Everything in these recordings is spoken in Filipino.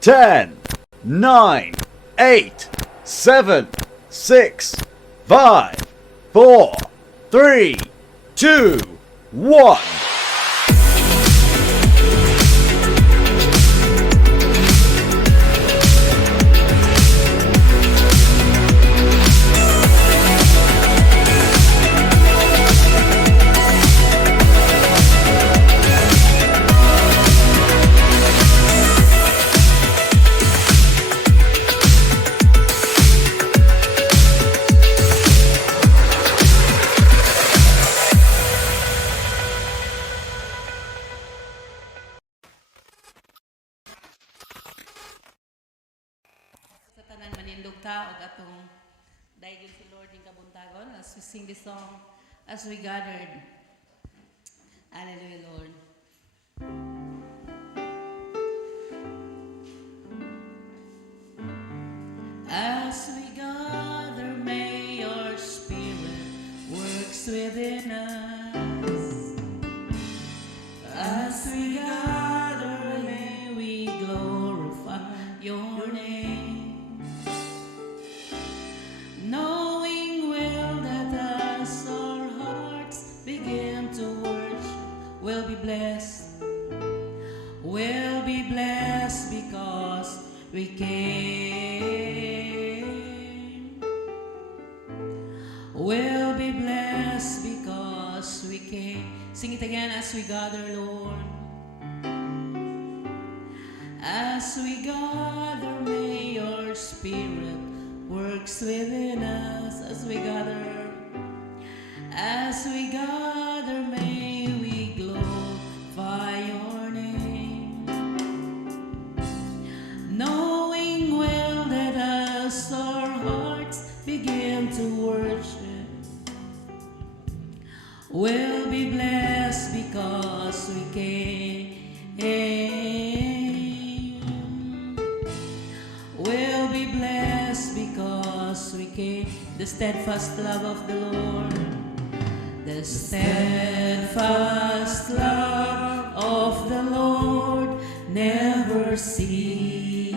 10, 9, 8, 7, 6, 5, 4, 3, 2, 1. Tanan manindog ta og atong dayon si Lord ing kabuntagon as we sing this song as we gathered. Hallelujah, Lord. As we gather, may your spirit works within us. As we gather, may we glorify your name. Knowing well that as our hearts begin to worship, we'll be blessed. We'll be blessed because we came. We'll be blessed because we came. Sing it again as we gather, Lord. As we gather, may your spirit works within us. As we gather, may we glorify your name. Knowing well that as our hearts begin to worship, we'll be blessed because we came. We'll be blessed because we came. The steadfast love of the Lord. The steadfast love of the Lord never ceases.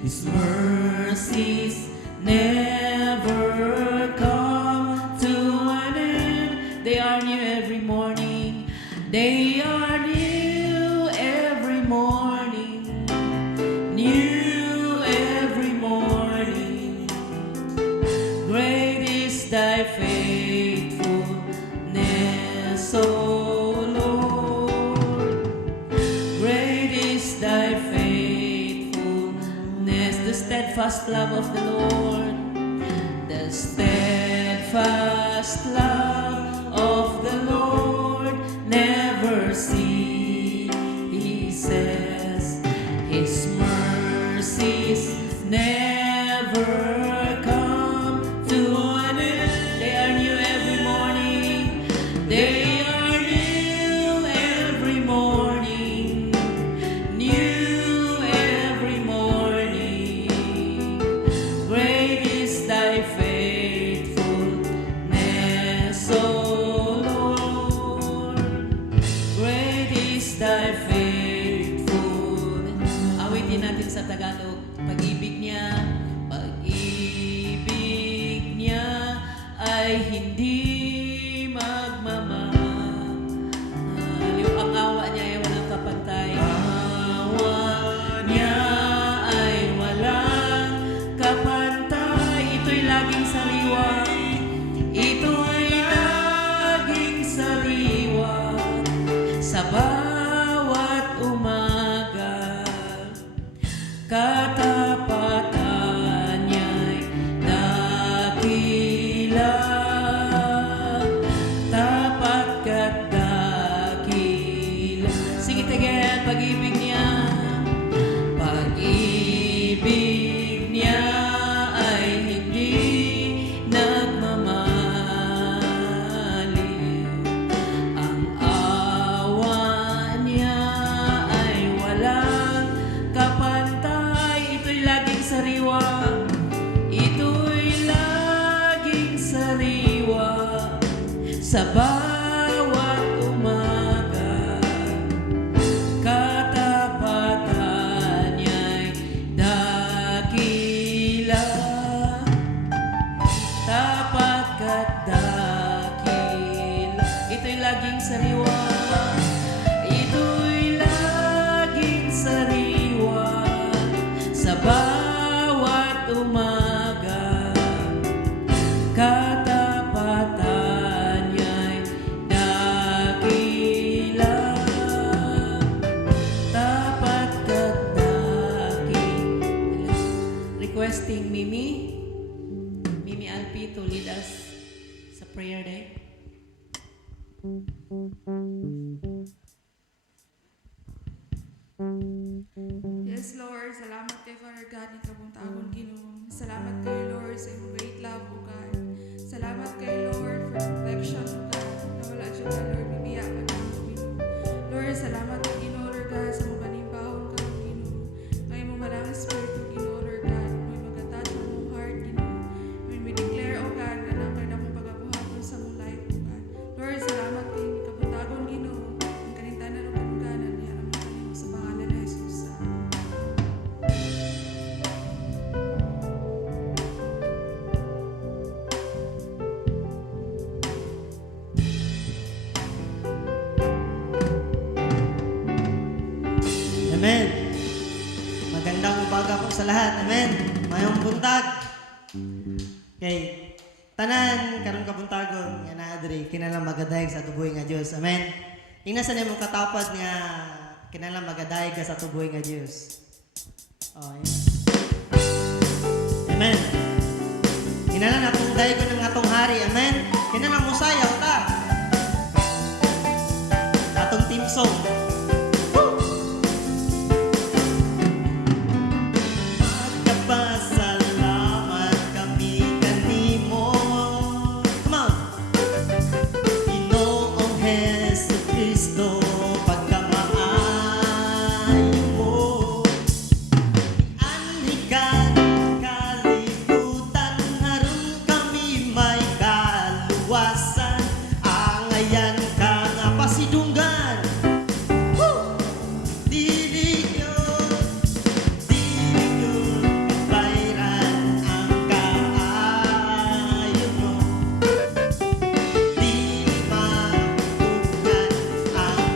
His mercies never come to an end. They are new every morning. They are new every morning. New every morning. Great is thy faithfulness, O Lord. Great is thy faithfulness. The steadfast love of the Lord. The steadfast love of the Lord never ceases. His mercies never come to an end. They are new every morning. They are new every morning. New every morning. Great is thy faithfulness, O Lord. Great is thy faithfulness. Awitin natin sa Tagalog. Pag-ibig niya ay hindi magmamahal. Ang awa niya ay walang kapantay. Awa niya ay walang kapantay. Ito'y laging sariwa. Ito'y laging sariwa sa bawat umaga. Katapatan niya'y dakila. Tapat ka't dakila. Sing it again. Pag-ibig niya. Pag-ibig niya ay hindi nagmamaliw. Ang awa niya ay walang kapantay. Ito'y laging sariwa. Ito'y laging sariwa sa bawat umaga. Kata Yes, Lord. Salamat kay Father God ni kabuntagon Ginoo. Salamat kay Lord sa imong great love, O God. Salamat kay Lord for protection, O God. Nawala siya ka, Lord. Bibiya ka na, O Ginoo. Lord, salamat kay Ginoo, Lord God, sa mga banibahon ka, O Ginoo. Ngayon mo malang espiritu, Ginoo, Lord God. May magatat ng mong heart, Ginoo. May declare, O God, na nakay na mong pagabuhaton sa mong life, O God. Lord, salamat kay kabuntagon Ginoo. Ang kanintanan o kanuganan niya ang mga kanimo sa pangalan ni Jesus. Amen. Magandang umaga po sa lahat. Amen. Mayong buntag. Okay. Tanan karon kabuntagon nga naa diri kinalang magadayeg sa tuboy nga Dios. Amen. Ina sa nimong katapad nga kinalang magadayeg ka sa tuboy nga Dios. Oh, yeah. Amen. Kinalang atong daygon ng atong hari. Amen. Kinalang musayaw ta. Atong team song. Magpasalamat kami kanimo. Come on. Ginoong Jesucristo, pagkamaayo mo. Anhikan kalibutan, haron kami may kaluwasan. Angayan ka nga pasidunggan. Woo! Dili yun bayran ang kaayo mo. Dili matugnan ang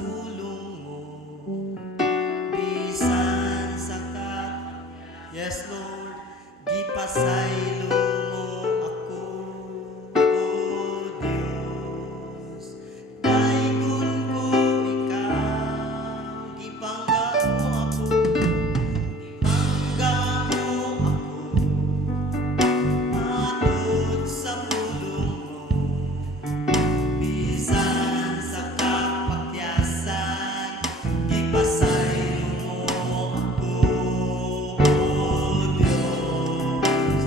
pulong mo. Bisan sa yes Lord, gipasaylo mo ako, O Diyos. Daigon ko ikaw, gibangga mo ako, bangga mo ako, matod sa pulong mo. Bisan sa kapakyasan, gipasaylo mo ako, O Diyos.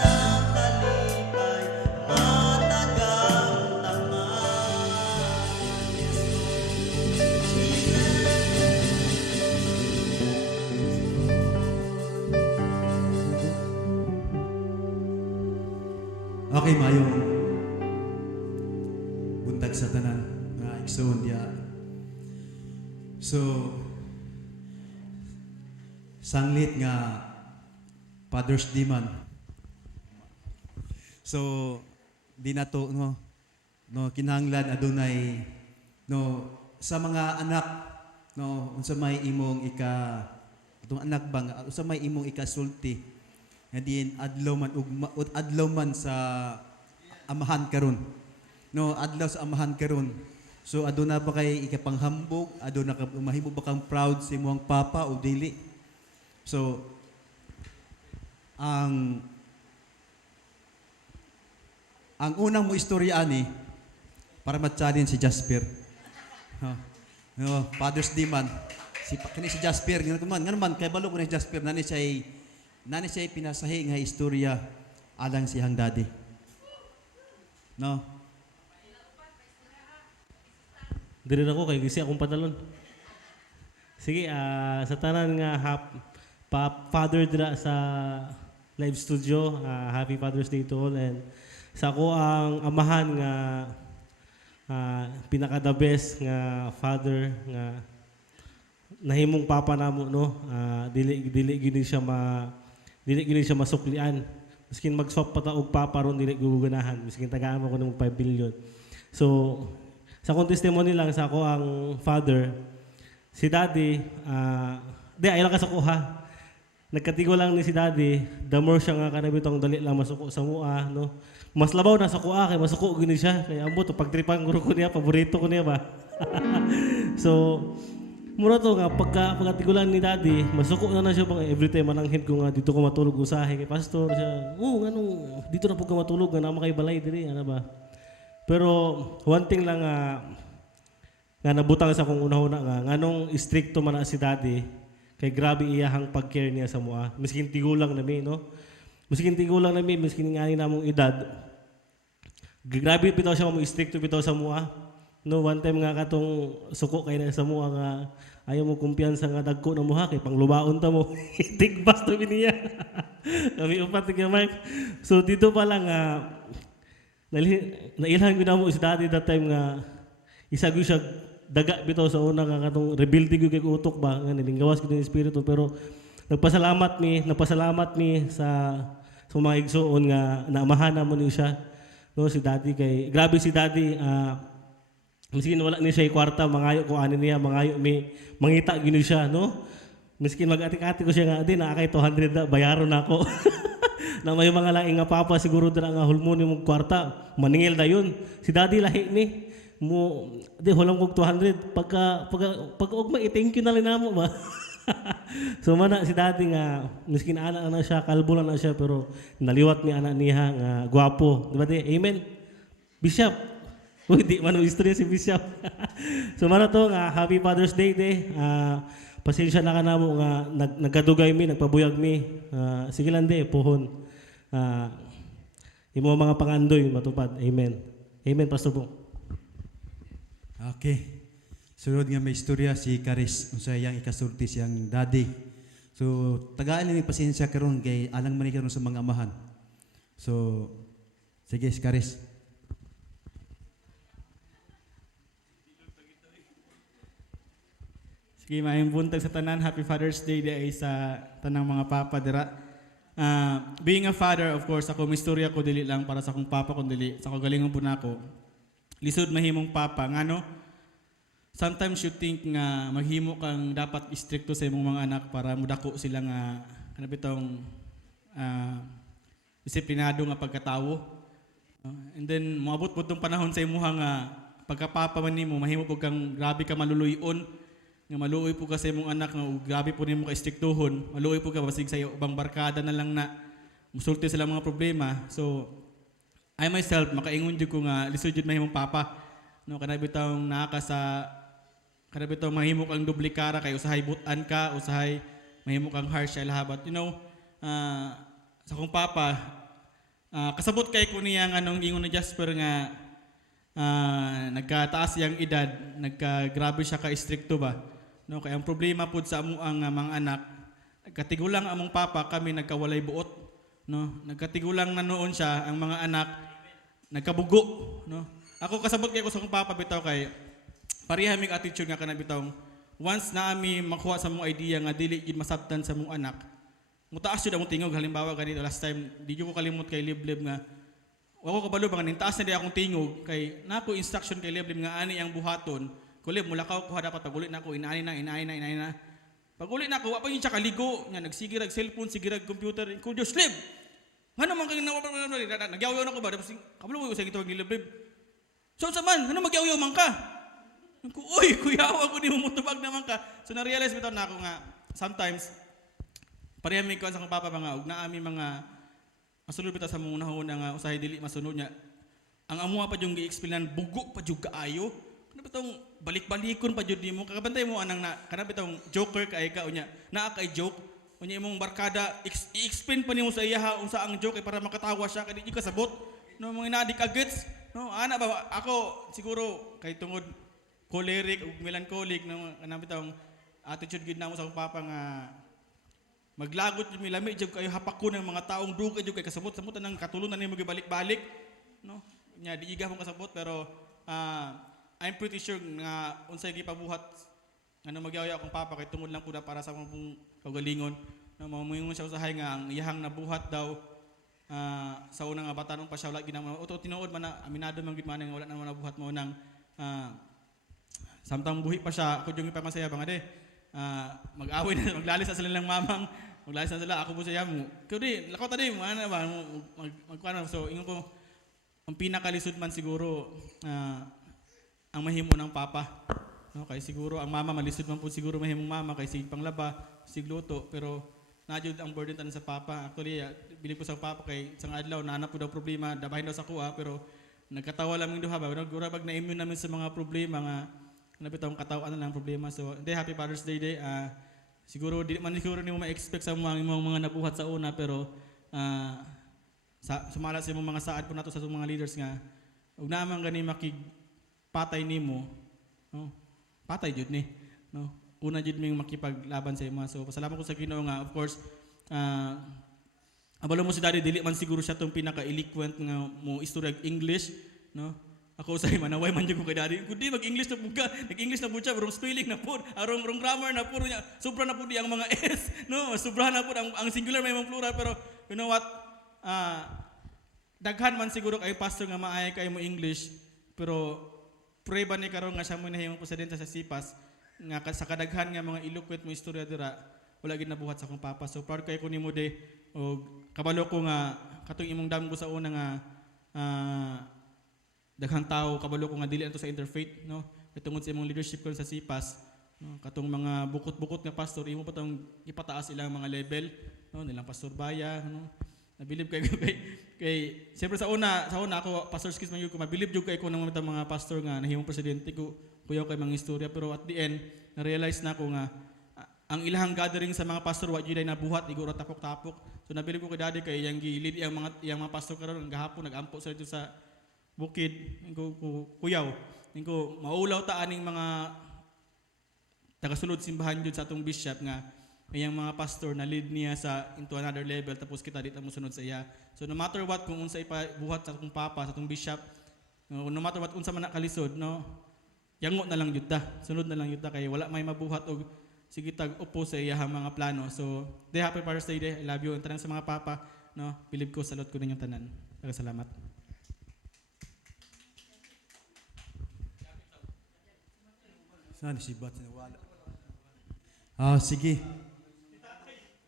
nakalipay, matagang taman. Yes, Lord. Sila Okay, mayong buntag sa tanan nga igsoon diya. So sanglit nga Father's Day man. So di na to no kinahanglan adunay no sa mga anak no unsa may imong atong anak bang unsa may imong ikasulti nga diin adlaw man sa amahan karon. No, adlaw sa amahan karon. So aduna ba kay ikapanghambog, aduna ka mahimo ba kang proud sa imong papa o dili? So ang unang mo istorya ani para ma-challenge si Jasper. No, Father's Day man. Kini si Jasper, ngano man kay balo ko ni Jasper nani siya pinasahi nga istorya alang siyang daddy. No? Dili na ko kay gisi akong pantalon. Sige, sa tanan nga father dira sa live studio, happy Father's Day to all, and sa ako ang amahan nga pinaka the best nga father nga nahimong papa namo no, dili gini siya masuklian. Miskin mag-swap pa ta og papa ron dili guganahan, miskin tagaan mo ko ng 5 billion. So sa akong testimony lang sa ako ang father, si daddy, ay lang ka sa kuha. Nagkatigo lang ni si daddy, the more siya nga kanabitong dali lang masuko sa mua, no? Mas labaw na sa kuha, kay masuko gini siya. Kaya ambo to, pagtripan ko niya, paborito ko niya ba? So, mura to nga, pagkatigulan ni daddy, masuko na siya bang every time mananghid ko nga dito ko matulog usahe kay pastor siya. Dito na po ka matulog, nga naman kay balay diri, ano ba? Pero one thing lang nga nabutang sa akong una-una nga nganong stricto man na si daddy kay grabe iyahang pag-care niya sa mua. Miskin tigulang nami, no? Miskin tigulang nami, miskin ngani namong edad. Grabe bitaw siya mo stricto bitaw sa mua. No, one time nga katong suko kay na sa mua nga ayaw mo kumpiyansa nga dagko na muha kay panglubaon ta mo. Tigbas to niya. Kami upat nga Mike. So dito pa lang nailhan ko na mo si daddy that time nga isagyo siya daga bitaw sa una nga katong rebuilding yung kay utok ba nga nilinggawas ko ng espiritu pero napasalamat mi sa mga igsoon nga naamahan mo niyo siya no si daddy kay grabe si daddy miskin wala ni siya kwarta mangayo ko ani niya mangayo mi mangita gini siya no miskin mag-atik-atik ko siya nga di na kay 200 na bayaron na ako. Na may mga laing nga papa siguro dira nga hulmon mo kwarta maningil na yun si daddy lahi ni mo di hulang kog 200 pag ugma i-thank you na lang namo ba. So mana si daddy nga miskin anak na siya kalbo na siya pero naliwat ni anak niya nga gwapo di ba di amen bishop uy di man istorya si bishop. So mana to nga happy Father's Day pasensya na ka namo nga nagkadugay mi nagpabuyag mi sige lang di puhon imo mga pangandoy matupad amen pastor po. Okay. Sunod nga may istorya si Karis unsa iyang ikasulti siyang daddy. So tagaan ni pasensya karon kay alang man karon sa mga amahan. So sige si Karis. Sige, maayong buntag sa tanan. Happy Father's Day day sa tanang mga papa dira. Being a father, of course, ako mistorya ko dili lang para sa akong papa kundi sa kagalingon po nako. Lisod mahimong papa ngano. Sometimes you think nga maghimo kang dapat istrikto sa imong mga anak para mudako sila nga kanabitong disiplinado nga pagkatawo. And then moabot po tong panahon sa imuha nga pagkapapa man nimo mahimo pud kang grabe ka maluluyon nga maluoy po ka sa imong anak nga grabe po nimo ka istriktuhon. Maluoy po ka basig sa ubang barkada na lang na musulti sila mga problema. So I myself makaingon jud ko nga lisod jud mahimong papa. No kana bitawng naaka sa kana bitawng mahimo kang duplikara kay usahay butan ka, usahay mahimo kang harsh sa lahabat. You know, sa akong papa kasabot kay ko niya nga nung ingon ni Jasper nga nagkataas yang edad, nagkagrabe siya ka istrikto ba. No, kaya ang problema pud sa amo ang mga anak, nagkatigulang among papa kami nagkawalay buot, no. Nagkatigulang na noon siya ang mga anak nagkabugo, no. Ako kasabot kay ko sa akong papa bitaw kay pareha mig attitude nga kana bitaw. Once na ami makuha sa mong idea nga dili gid masabtan sa mong anak, mutaas yun ang tingog. Halimbawa ganito last time, di ko kalimot kay Liblib nga wako kabalo ba nga taas na di akong tingog kay nako instruction kay Liblib nga ani ang buhaton. Kulib mula ka ko dapat pagulit nako inaani na. Pagulit nako wa pa yun siya kaligo nya nagsigirag cellphone, sigirag computer. Ko Dios Lib. Ngano man kay nagyaw-yaw nako ba kabalo ko sa gitawag ni Liblib. So sa man, ano magyaw-yaw man ka? Ko uy kuyaw ako ni mutubag naman ka. So na realize bitaw nako nga sometimes pareha mi ko sa akong papa mga ug naa mi mga masunod bitaw sa mga unahon nga usahay dili masunod niya. Ang amuha pa yung gi-explainan bugo pa jud kaayo. Kana bitong balik-balikon pa jud nimo. Kakabantay mo anang na kana bitong joker kay ka unya. Naa kay joke. Unya imong barkada i-explain pa nimo sa iya unsa ang joke para makatawa siya kay di kasabot. No mga inadik agets. No ana ba ako siguro kay tungod choleric ug melancholic no kana bitong attitude gid namo sa akong papa nga maglagot jud mi lami jud kayo hapako ng mga taong dugay jud kay kasabot-sabot nang katulunan nimo gibalik-balik no nya di iga mo kasabot pero I'm pretty sure nga unsay gipabuhat ano magyaya akong papa kay tungod lang pud para sa akong kaugalingon no mamuingon siya usahay nga ang iyahang nabuhat daw sa unang nga bata nung pa siya wala ginamo o tinuod man na aminado man gid man nga wala na nabuhat mo nang samtang buhi pa siya ako yung ipamasaya ba nga de mag-away na maglalis sa silang mamang maglalis na sila ako po siya mo kundi lakaw tadi mo ano ba magkuan so ingon ko ang pinakalisod man siguro ang mahimo ng papa no kay siguro ang mama malisod man po siguro mahimong mama kay sig panglaba sig luto pero najud ang burden tan sa papa actually bilib ko sa papa kay sang adlaw naana po daw problema dabahin daw sa kuha pero nagkatawa lang yung duha ba nagurabag na immune namin sa mga problema nga nabitaw ang katawan na lang problema. So, hindi, happy Father's Day day. Siguro, di man siguro nimo ma-expect sa mga nabuhat sa una, pero sumala sa mga saad po nato sa mga leaders nga, huwag naman gani makigpatay nimo, no? Patay jud ni. No? Una jud ming makipaglaban sa imo. So, pasalamat ko sa Ginoo nga, of course, abalo mo si Daddy, dili man siguro siya itong pinaka-eloquent nga mo istorya English, no? Ako usay manaway man jud ko kay Daddy. Kundi mag-English na pud ka. Nag-English na pud siya, rong spelling na pud, rong grammar na pud niya. Sobra na pud ang mga S, no? Sobra na pud ang singular may mga plural pero you know what? Daghan man siguro kay pastor nga maay kay mo English, pero prueba ni karon nga siya mo nahimong presidente sa SIPAS nga sa kadaghan nga mga eloquent mo istorya dira wala gid nabuhat sa akong papa. So proud kay ko nimo de og kabalo ko nga katong imong damgo sa una nga daghang tao kabalo ko nga dili ato sa interfaith no tungod sa imong leadership kon sa SIPAS no katong mga bukot-bukot nga pastor imo pa tong ipataas ilang mga level no nilang pastor Baya no nabilib kay siyempre sa una ako pastor skills man gyud ko mabilib jud kay ko nang mga pastor nga nahimong presidente ko kuyaw kay mga istorya pero at the end na realize na ko nga ang ilahang gathering sa mga pastor wa gyud nabuhat iguro tapok-tapok so nabilib ko kay Daddy kay yang gilid yang mga pastor karon gahapon nagampo sa dito sa bukid ko kuyaw ko maulaw ta aning mga tagasunod simbahan jud sa atong bishop nga iyang mga pastor na lead niya sa into another level tapos kita dito mo sunod sa iya so no matter what kung unsa ipabuhat sa atong papa sa atong bishop no matter what unsa man nakalisod no yango na lang jud ta sunod na lang jud ta kay wala may mabuhat og sige tag upo sa iyang mga plano so happy Father's Day day I love you and tanang sa mga papa no bilib ko salot ko ninyong tanan salamat. Saan si Bat wala. Sige.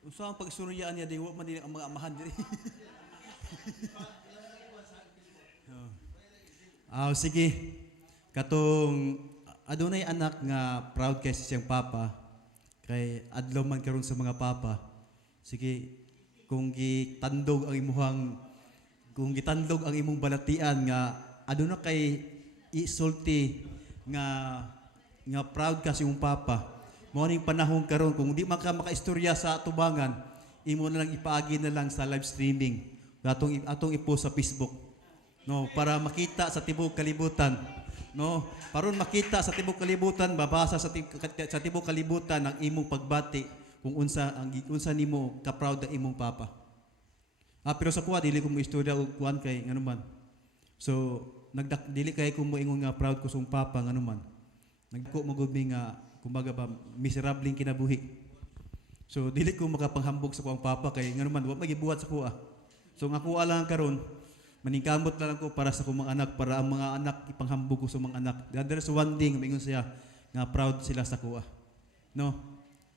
Usa ang pagsuryaan niya dewa man din ang mga amahan diri. Sige. Katong adunay anak nga proud kay siyang papa kay adlaw man karon sa mga papa. Sige, kung gitandog ang imong balatian nga aduna kay isulti nga proud ka sa imong papa. Mao ning panahon karon kung di man ka makaistorya sa tubangan, imo na lang ipaagi na lang sa live streaming atong ipost sa Facebook. No, para makita sa tibuok kalibutan. No, paron makita sa tibuok kalibutan, babasa sa tibuok kalibutan ang imong pagbati kung unsa nimo ka proud ang imong papa. Pero sa kuha dili ko mo istorya og kuan kay nganuman. So dili kay ko mo ingon nga proud ko sa papa nganuman. Nagko mo gud mi nga kumbaga ba miserabling kinabuhi. So dili ko makapanghambog sa kuang papa kay nganuman wa magibuhat sa kuha. So nga kuha lang karon maningkamot lang ko para sa kumang anak, para ang mga anak ipanghambog ko sa mga anak. There's one thing mingon siya nga proud sila sa kuha. No?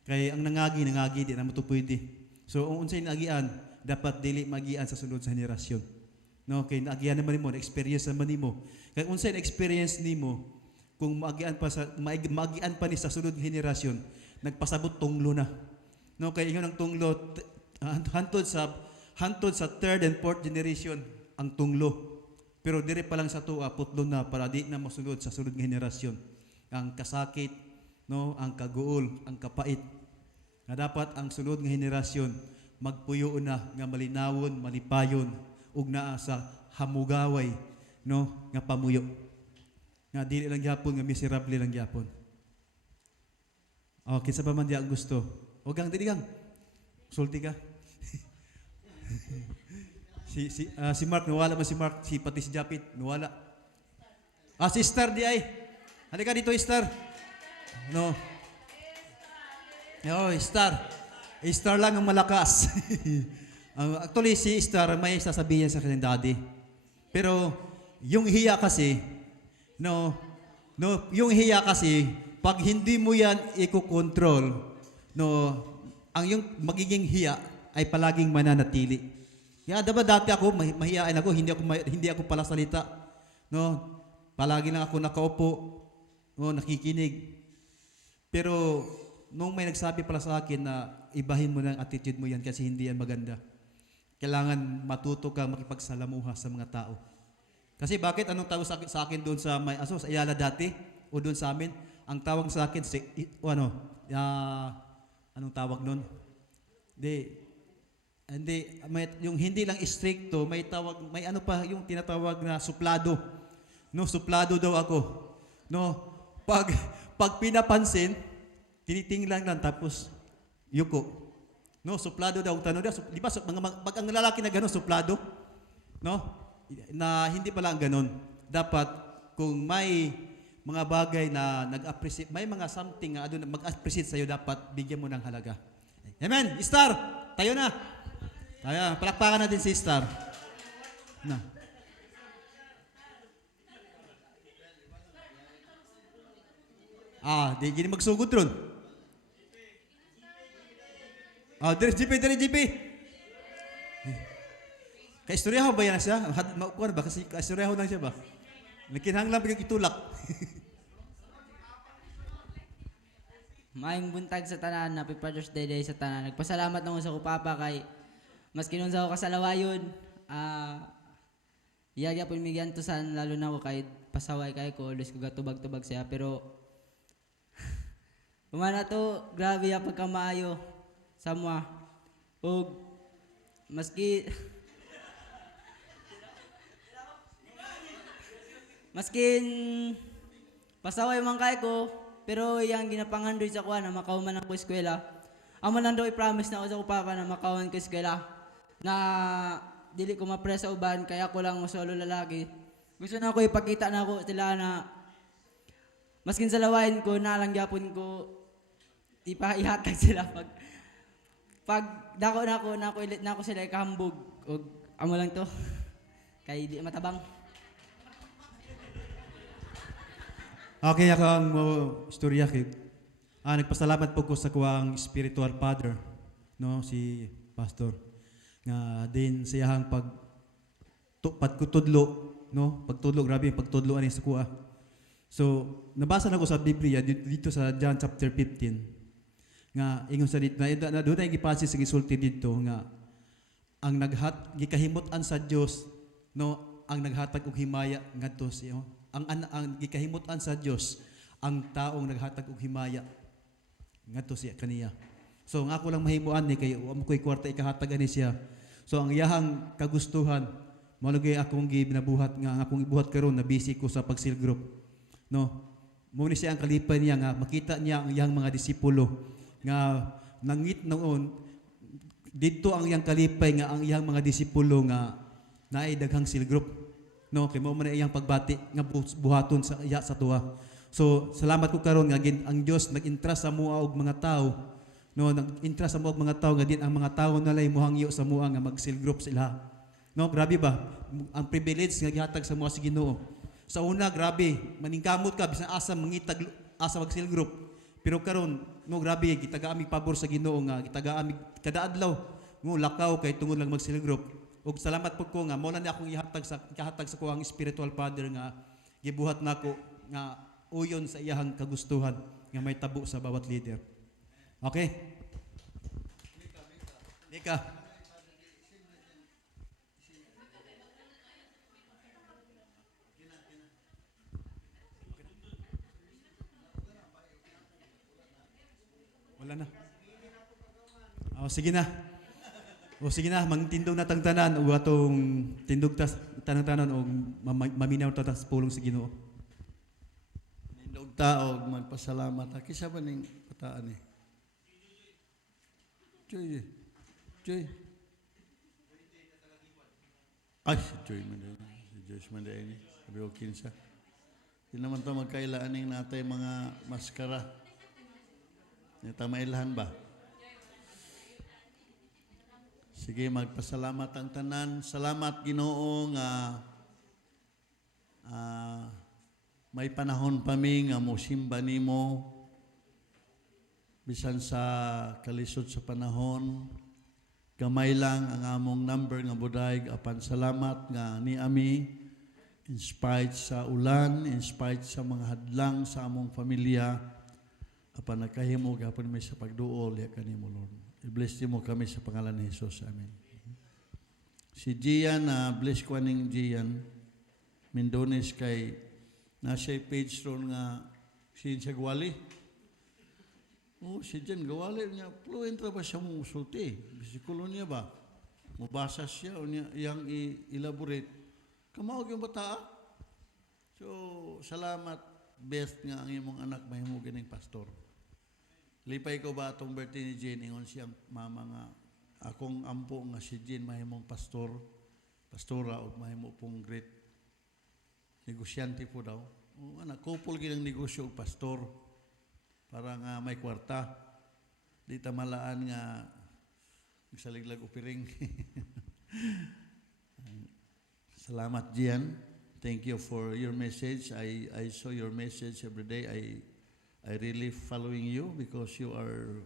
Kay ang nangagi di na mo to pwede. So unsay nagian dapat dili magian sa sunod sa henerasyon. No, kay naagian naman nimo, experience naman nimo. Kay unsay experience nimo kung maagian pa ni sa sunod nga henerasyon, nagpasabot tunglo na. No, kay ingon ang tunglo hantod sa third and fourth generation ang tunglo. Pero dire pa lang sa tuwa putlo na para di na masunod sa sunod nga henerasyon. Ang kasakit, no, ang kaguol, ang kapait. Nga dapat ang sunod nga henerasyon magpuyo na nga malinawon, malipayon ug naa sa hamugaway, no, nga pamuyo. Nga dili lang gyapon nga miserable lang gyapon. Okay, sa pa man di ang gusto. O gang dili gang. Sulti ka. si Mark nawala man si Mark, pati si Japit nawala. Si Star di ay. Halika dito, Star. No. Star. Star lang ang malakas. Actually, si Star may sasabihin sa kanyang daddy. Pero, yung hiya kasi, yung hiya kasi, pag hindi mo yan i-control, ang yung magiging hiya ay palaging mananatili. Kaya diba dati ako, mahiyain ako, hindi ako pala salita. No? Palagi lang ako nakaupo, nakikinig. Pero, nung may nagsabi pala sa akin na ibahin mo ng attitude mo yan kasi hindi yan maganda. Kailangan matuto ka makipagsalamuha sa mga tao. Kasi bakit anong tawag sa akin doon sa sa Ayala dati o doon sa amin? Ang tawag sa akin anong tawag noon? Yung hindi lang stricto, may ano pa yung tinatawag na suplado. No, suplado daw ako. No, pag pinapansin, tinitingnan lang tapos yuko. No, suplado daw tanong daw. Di ba pag ang lalaki na gano'n suplado? No? Na hindi pala ang gano'n. Dapat kung may mga bagay na nag-appreciate, may mga something na mag-appreciate sa iyo, dapat bigyan mo ng halaga. Amen. Star, tayo na. Tayo, palakpakan natin si Star. Na. Di gini magsugod ron. Dire GP. Kaistoryaho ba yan siya? Kuha ba? Kasi kaistoryaho lang siya ba? Nakinhanglan bigyan itulak. Maayong buntag sa tanan, Happy Father's Day sa tanan. Nagpasalamat na ako sa kupapa kay mas kinunsa ako kasalawayon. Iyagya po migyan to san lalo na ako kay pasaway kay ko, always ko gatubag-tubag siya. Pero umana to, grabe ya pagkamaayo sa mga. O maskin pasaway man kay ko, pero yang ginapangandoy sa kuha na makauman ako eskwela. Amo lang daw i-promise na ako sa kupapa na makauman ko eskwela. Na dili ko ma-press sa uban, kaya ko lang solo lalaki. Gusto na ako ipakita na ako sila na maskin sa lawain ko, nalang gyapon ko ihatag sila pag dako na ako sila ikahambog og amo lang to kay di matabang. Okay, ako ang istorya kay nagpasalamat po ko sa kuwang spiritual father, no, si pastor. Nga din siyahang pagtudlo, no, pagtudlo, grabe yung pagtudlo ani sa kuha. So, nabasa na ko sa Biblia dito sa John chapter 15. Nga ingon sa dito na doon ay gipasi sa gisulti dito nga ang gikahimutan sa Dios, no, ang naghatag og himaya ngadto siya. Ang gikahimutan sa Dios ang taong naghatag og himaya ngadto siya kaniya. So nga ako lang mahimuan ni kay amo ko'y kwarta ikahatag ani siya. So ang iyahang kagustuhan mao lagi akong ginabuhat nga ang akong ibuhat karon na busy ko sa pag-cell group. No. Mo ni siya ang kalipay niya nga makita niya ang iyang mga disipulo nga nangit noon dito ang iyang kalipay nga ang iyang mga disipulo nga naay daghang cell group. No, kay mao man iyang pagbati nga buhaton sa iya sa tuwa. So salamat ko karon nga ang Dios nag-entrust sa mua og mga tao. No, nag-entrust sa mua og mga tao nga din ang mga tao nalay mohangyo sa mua nga mag-cell group sila. No, grabe ba? Ang privilege nga gihatag sa mga sa Ginoo. Sa una, grabe, maningkamot ka bisan asa mangitag asa mag cell group. Pero karon, no, grabe gitaga amig pabor sa Ginoo nga gitaga amig kada adlaw ngo lakaw kay tungod lang mag cell group. Ug salamat pud ko nga mao na ni akong ihatag sa ko ang spiritual father nga gibuhat nako nga uyon sa iyahang kagustuhan nga may tabo sa bawat leader. Okay? Nika. Wala na. Sige na. Sige na, mangtindog na tangtanan o atong tindog tas tanang-tanan o maminaw ta tas pulong sa Ginoo. Tindog ta og magpasalamat. Kisa ba ning pataan ni? Joy. Ay, si Joy Mandaini. Si Joyce Mandaini. Sabi ko kinsa. Di naman ito magkailaan ng natay mga maskara. Ito mailahan ba? Sige, magpasalamat ang tanan. Salamat Ginoo nga may panahon pa mi nga mosimba nimo bisan sa kalisod sa panahon. Gamay lang ang among number nga buday apan salamat nga ni ami in spite sa ulan, in spite sa mga hadlang sa among pamilya. Apan nakahimo gapon mi sa pagduol ya kanimo Lord. I-bless mo kami sa pangalan ni Jesus. Amen. Si Gian, bless ko aning Gian Mendones kay nasa page ron nga siya Gwali. Si Gian Gwali niya fluent ra ba siya mo usulti? Bisikulo niya ba? Mubasa siya o niya iyang i-elaborate. Kamawag yung bata. So, salamat best nga ang imong anak mahimo ganing pastor. Lipay ko ba itong birthday ni Jane, ingon siyang mama nga, akong ampo nga si Jane, mahimong pastora, o mahimo pong great negosyante po daw. O anak, couple ginang negosyo o pastor, para nga may kwarta. Di tamalaan nga, nagsaliglag o piring. Salamat, Gian. Thank you for your message. I saw your message every day. I really following you because you are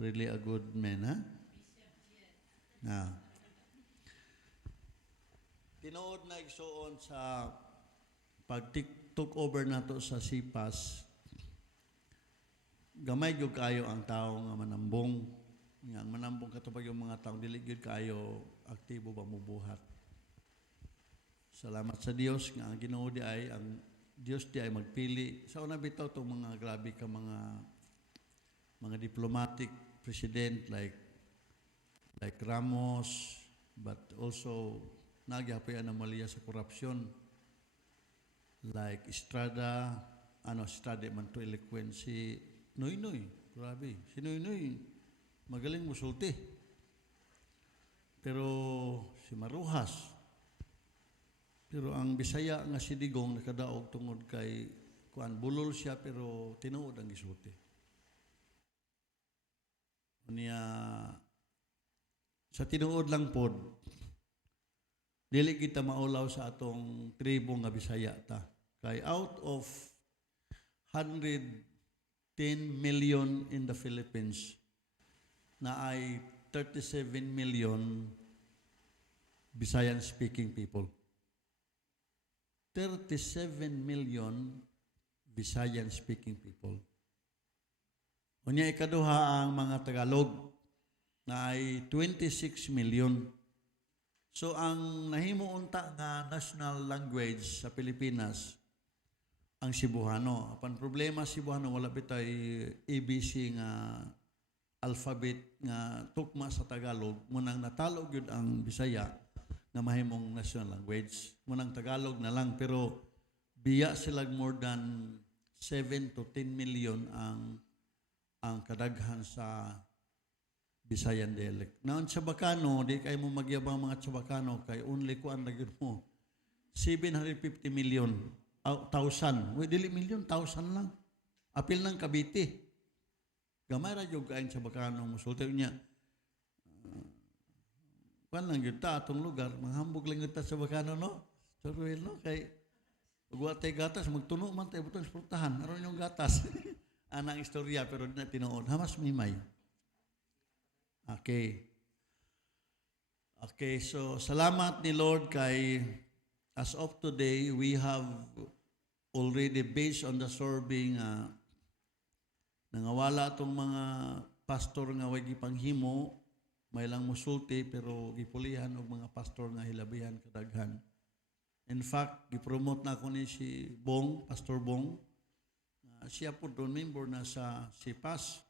really a good man, ha? Now, tinuod na igsuon sa pag-took over nato sa SIPAS, gamay gyud kayo ang tao nga manambong. Nga manambong katubag yung mga tao, dili gyud kayo aktibo ba mubuhat. Salamat sa Dios nga ang Ginoo di ay ang Diyos di ay magpili. Sa una bitaw itong mga grabe ka mga diplomatic president like Ramos, but also nagyapoy anomalya sa korupsyon like Estrada man to eloquent si Noynoy. Grabe. Si Noynoy magaling musulti. Pero si Maruhas. Pero ang Bisaya nga si Digong nakadaog tungod kay bulol siya pero tinuod ang gisulti. Unya sa tinuod lang pod dili kita maulaw sa atong tribo nga Bisaya ta. Kay out of 110 million in the Philippines na ay 37 million Bisayan speaking people. 37 million Visayan-speaking people. Unya ikaduha ang mga Tagalog na ay 26 million. So ang nahimo unta nga national language sa Pilipinas ang Cebuano. Apan problema Cebuano wala bitay ABC nga alphabet nga tukma sa Tagalog, munang natalo gyud ang Bisaya nga mahimong national language. Munang Tagalog na lang, pero biya sila more than 7 to 10 million ang kadaghan sa Bisayan dialect. Naon sa Bacano, di kayo mo magyabang mga Chabacano, kay only kuan na gyud mo. 750 million, 1,000. Uy, dili million, 1,000 lang. Apil ng Cavite. Gamay ra jud kaayong Chabacano musulti niya. Kuan lang gyud ta atong lugar, manghambog lang gyud ta sa Bacano, no? Sorwel, no? Kay ug tay gatas magtuno man tay butang sportahan aron yung gatas. Anang istorya pero di na tinuod. Hamas mimay. Okay. Okay, so salamat ni Lord kay as of today we have already based on the surveying nangawala itong mga pastor nga way gipanghimo, may lang musulti pero gipulihan og mga pastor nga hilabihan kadaghan. In fact, gipromote na ako ni si Bong, Pastor Bong. Siya po doon member na sa SIPAS.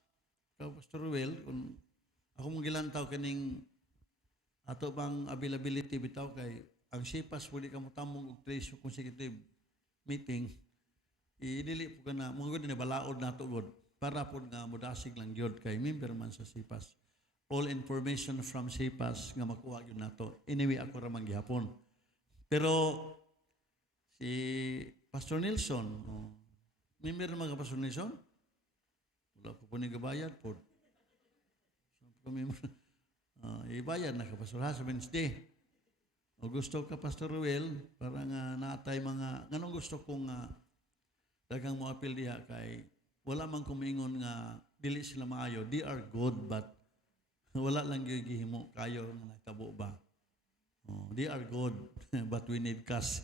Pastor Ruel, kung ako mong gilantaw kaning ato bang availability bitaw kay ang SIPAS pwede ka mo tamong og 3 consecutive meeting. Idili po ka na, mga gud ni balaod na to god para po nga mudasig lang gyud kay member man sa SIPAS. All information from SIPAS nga makuha gyud nato. Anyway, ako ra man gihapon. Pero si Pastor Nelson, member naman ka Pastor Nelson? Wala po ni gabayad po. Ibayad na ka Pastor ha sa Wednesday. O gusto ka Pastor Ruel, para nga naatay mga, ganong gusto kong dagang mo apil diha kay wala man kumingon nga dili sila maayo. They are good but wala lang gihimo kayo nga nagtabo ba. Oh, they are good but we need cash.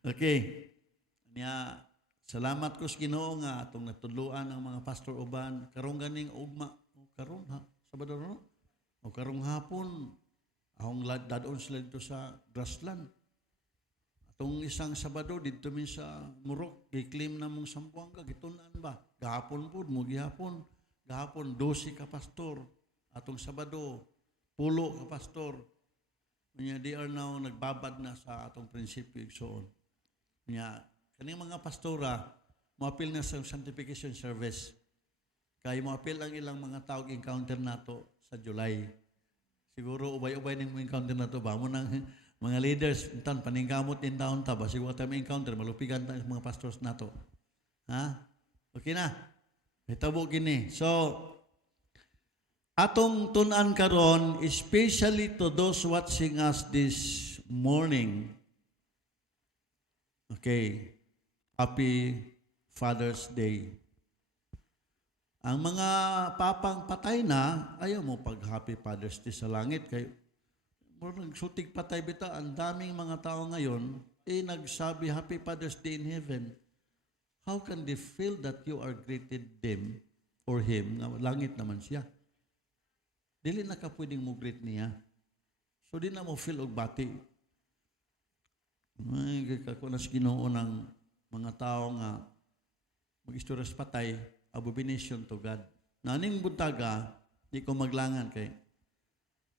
Okay. Niya salamat ko sa Ginoo nga atong natudluan ang mga pastor uban karong ganing ugma karon ha Sabado no? O karong hapon ahong dadon sila dito sa grassland. Atong isang Sabado dito min sa Murok, gi-claim na mong Sambuanga, gitunan ba? Gahapon po, mo gihapon. Gahapon 12 ka pastor. Atong Sabado 10 ka pastor. Kanya they are now nagbabad na sa atong prinsipyo igsoon. Kanya kaning mga pastora moapil na sa sanctification service. Kaya moapil ang ilang mga tawag encounter nato sa July. Siguro ubay-ubay ning mo encounter nato ba mo nang mga leaders intan paningkamot in taon ta ba siguro ta may encounter malupigan ta mga pastors nato. Ha? Okay na. Hitabo gini. So atong tun-an karon especially to those watching us this morning. Okay. Happy Father's Day. Ang mga papang patay na, ayaw mo pag Happy Father's Day sa langit. Kaya, nagsutig patay bita, ang daming mga tao ngayon, nagsabi Happy Father's Day in heaven. How can they feel that you are greeted them or him? Langit naman siya. Dili na ka pwedeng mo greet niya. So, di na mo feel og bati. Ay, kako na sa Ginoo ng mga tao nga mag-istoras patay, abomination to God. Naning buntaga, di ko maglangan kay.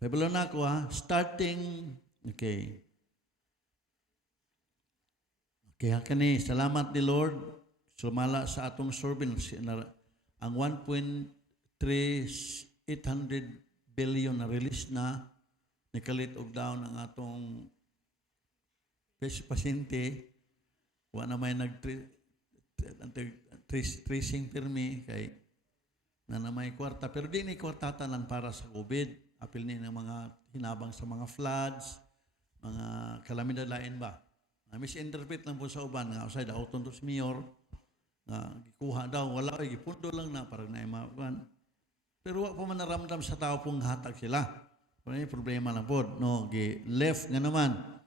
Pabalo na ako starting, okay. Okay, kani, salamat ni Lord, sumala sa atong surveillance, ang 1.3800 billion na release na, nikalit og down ang atong pasyente, wala na may tracing permi kay na may kwarta pero di ni kwarta tanan para sa COVID apil ni ng mga hinabang sa mga floods mga kalamidad lain ba misinterpret lang po sa uban nga usay daw to si mayor nga gikuha daw wala ay gipundo lang na para na imakuan pero wa pa man naramdam sa tao pong hatag sila may problema lang po no gi left nga naman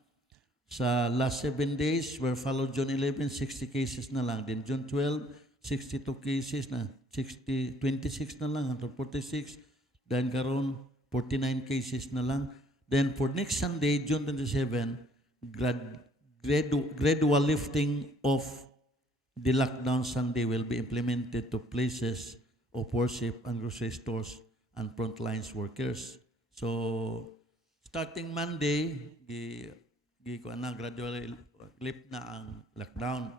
sa last 7 days, were followed June 11, 60 cases na lang. Then June 12, 62 cases na. 26 na lang, until 46. Then karon 49 cases na lang. Then for next Sunday, June 27, gradual lifting of the lockdown Sunday will be implemented to places of worship and grocery stores and frontlines workers. So, starting Monday, gradually lift na ang lockdown.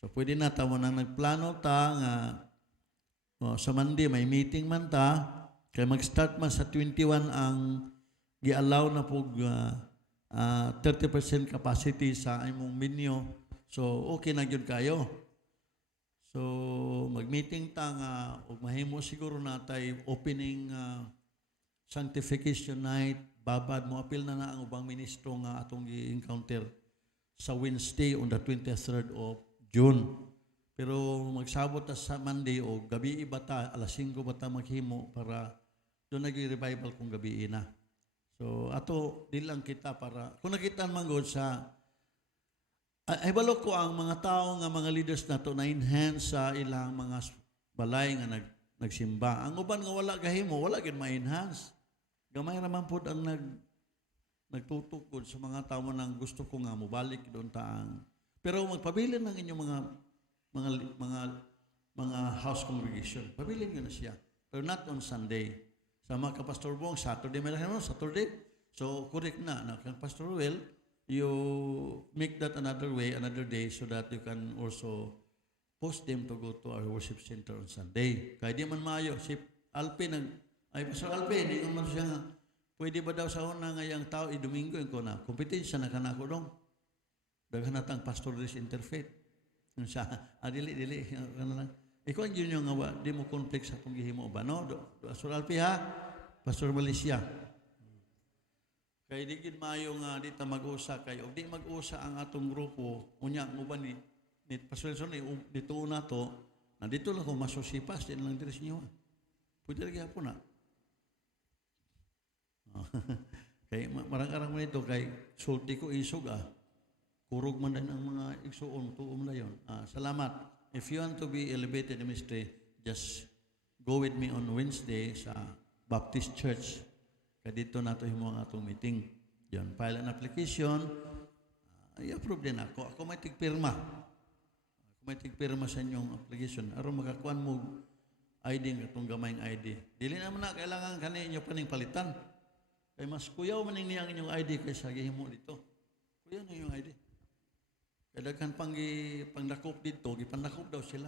So, pwede na tamo nang nagplano ta nga sa Monday may meeting man ta, kaya mag-start man sa 21 ang gi-allow na po 30% capacity sa imong menu. So, okay na yun kayo. So, mag-meeting ta nga, ug mahimo siguro natay opening sanctification night, babad mo, apil na ang ubang ministro nga atong i-encounter sa Wednesday on the 23rd of June. Pero magsabot ta sa Monday o gabi bata, alas 5 bata maghimo para doon nag-revival kung gabi na. So, ato, di lang kita para, kung nakita man God sa, ay balo ko ang mga tao nga mga leaders na to na-enhance sa ilang mga balay nga nagsimba. Ang uban nga wala gahimo, wala gid ma-enhance. Gamay raman po ang nagtutukod sa mga tao nang gusto ko nga mobalik doon taang. Pero magpabilin ng inyong mga house congregation. Pabilin nyo na siya. Pero not on Sunday. Sa mga kapastor Bong, Saturday, may naman, Saturday. So, correct na. Pastor Will, you make that another way, another day, so that you can also post them to go to our worship center on Sunday. Kaya di man maayo, si Alpin, Pastor Alpin, hindi naman siya nga, pwede ba daw sa una ngayang tao, i-Domingo, yung ko na, kompetensya na kanako dong. Daghan natang pastoralist interfaith. Siya, dili. Ikaw ang yun yung nga, di mo conflict sa kung gihimo ba, no? Pastor Alpi ha? Pastor Malaysia. Kaya di gid maayo nga dita mag-usa kayo. Di mag-usa ang atong grupo, unya mo ba ni Pastor Nelson, dito na to, na dito lang ko masosipas, din lang diri niyo. Pwede rin po na. Kaya marang-arang mo nito, kay sulti ko isog kurog man din ang mga igsuon, tuom na yun. Salamat. If you want to be elevated in ministry, just go with me on Wednesday sa Baptist Church. Kaya dito na ito yung mga atong meeting. Yun, file an application. I-approve din ako. Ako may tigpirma. Sa inyong application. Aron makakuan mo ID ng itong gamayng ID. Dili naman na kailangan kanin inyo paning palitan. Kaya mas kuyaw maning niyang inyong ID kaysa gihimo dito. Kuyaw na yung ID. Kaya daghan pangdakop dito, gipandakop daw sila.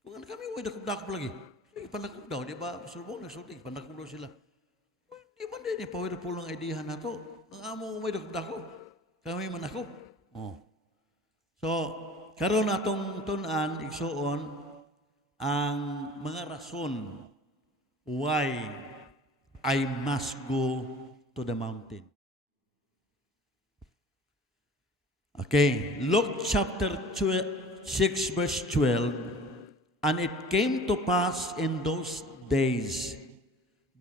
Kung ano kami, may dakop lagi. Gipandakop daw, di ba? Surbong, nagsulti, gipandakop daw sila. Di ba din, pawir po lang ideahan na to. Ang amo may dakop-dakop. Kami manakop. So, karon atong tunan, igsuon, ang mga rason why I must go to the mountain. Okay, Luke chapter 6 verse 12, and it came to pass in those days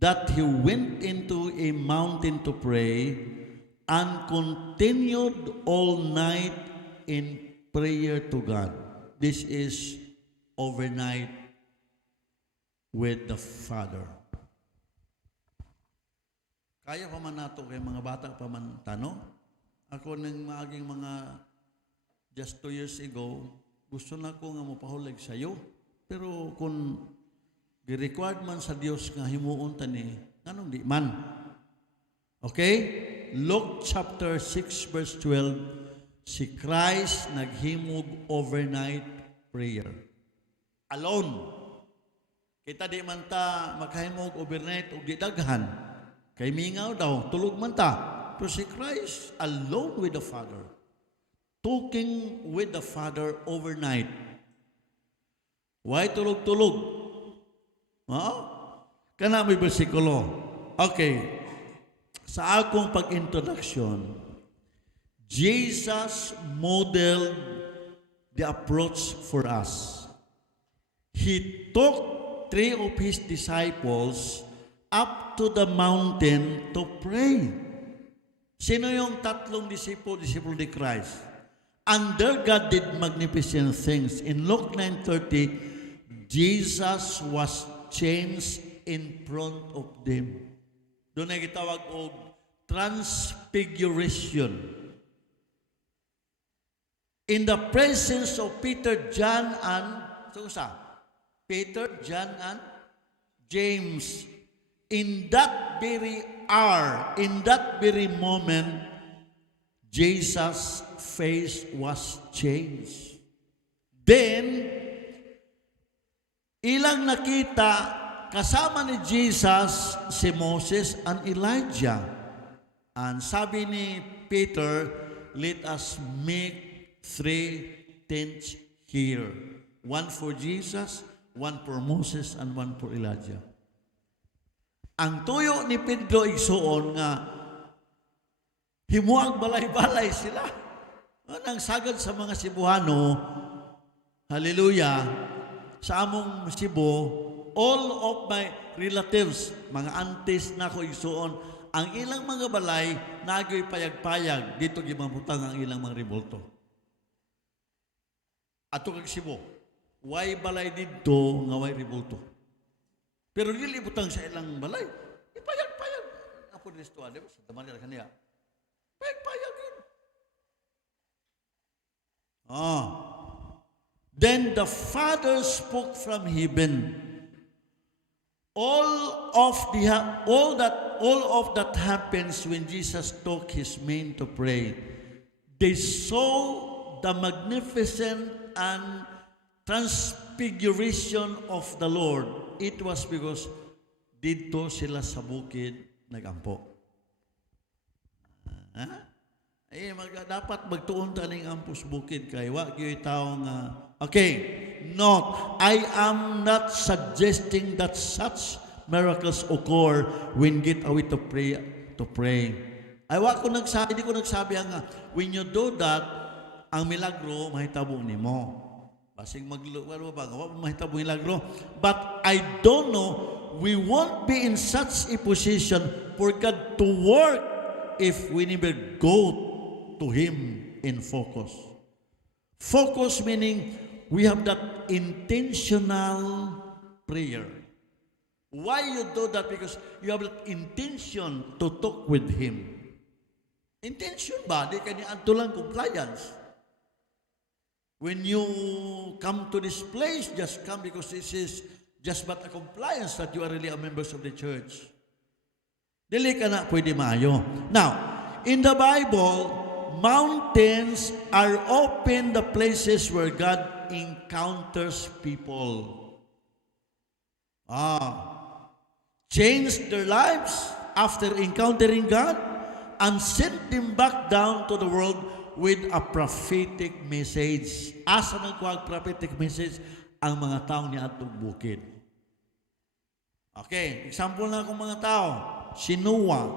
that he went into a mountain to pray and continued all night in prayer to God. This is overnight with the Father. Kaya pa man nato kay mga bata pa man tano? Ako nang maaging mga just 2 years ago, gusto na ko nga mapahulig sa iyo. Pero kung gi-required man sa Dios nga himuon tani, nganong di man. Okay? Luke chapter 6 verse 12, si Christ naghimog overnight prayer. Alone. Kita di man ta maghimog overnight ug di daghan. Kay mingaw daw, tulog man ta. Pero si Christ alone with the Father, talking with the Father overnight. Why tulog-tulog? Kana may bersikulo. Okay. Sa akong pag-introduction, Jesus modeled the approach for us. He took 3 of his disciples up to the mountain to pray. Sino yung 3 disipulo ni Christ? And their God did magnificent things. In Luke 9:30, Jesus was changed in front of them. Doon ay gitawag og transfiguration. In the presence of Peter, John, and Peter, John, and James, in that very hour, in that very moment, Jesus' face was changed. Then, ilang nakita kasama ni Jesus si Moses and Elijah. And sabi ni Peter, let us make 3 tents here. One for Jesus, one for Moses, and one for Elijah. Ang tuyo ni Pedro igsuon nga himuang balay-balay sila. Nang sagad sa mga Cebuano, hallelujah, sa among Cebu, all of my relatives, mga aunties na ko igsuon, ang ilang mga balay, nagoy payag-payag, dito gimamutang ang ilang mga revolto. Ato kag Cebu, way balay dito, nga way revolto. Pero dili butang sa ilang balay, ipayag-payag. Apo dito, di ba? Sa daman nila kaniya. Payag-payag yun. Then the Father spoke from heaven. All of that happens when Jesus took his men to pray. They saw the magnificent and transfiguration of the Lord. It was because dito sila sa bukid nagampo. Dapat magtuon taning ampus bukid kay wa gyud tawo nga okay, note, I am not suggesting that such miracles occur when get away to pray. Ay wa ko nagsabi, di ko nagsabi nga when you do that, ang milagro mahitabo nimo. Basig magluwalo ba wa mahitabo milagro. But I don't know, we won't be in such a position for God to work if we never go to Him in focus. Focus meaning we have that intentional prayer. Why you do that? Because you have that intention to talk with Him. Intention ba? Di ka ni antulang compliance. When you come to this place, just come because this is just but a compliance that you are really a members of the church. Dili ka na pwede maayo. Now, in the Bible, mountains are often the places where God encounters people. Changed their lives after encountering God and sent them back down to the world with a prophetic message. Asa nagkuhag prophetic message ang mga tao ni atong bukid. Okay, example na akong mga tao. Si Noah.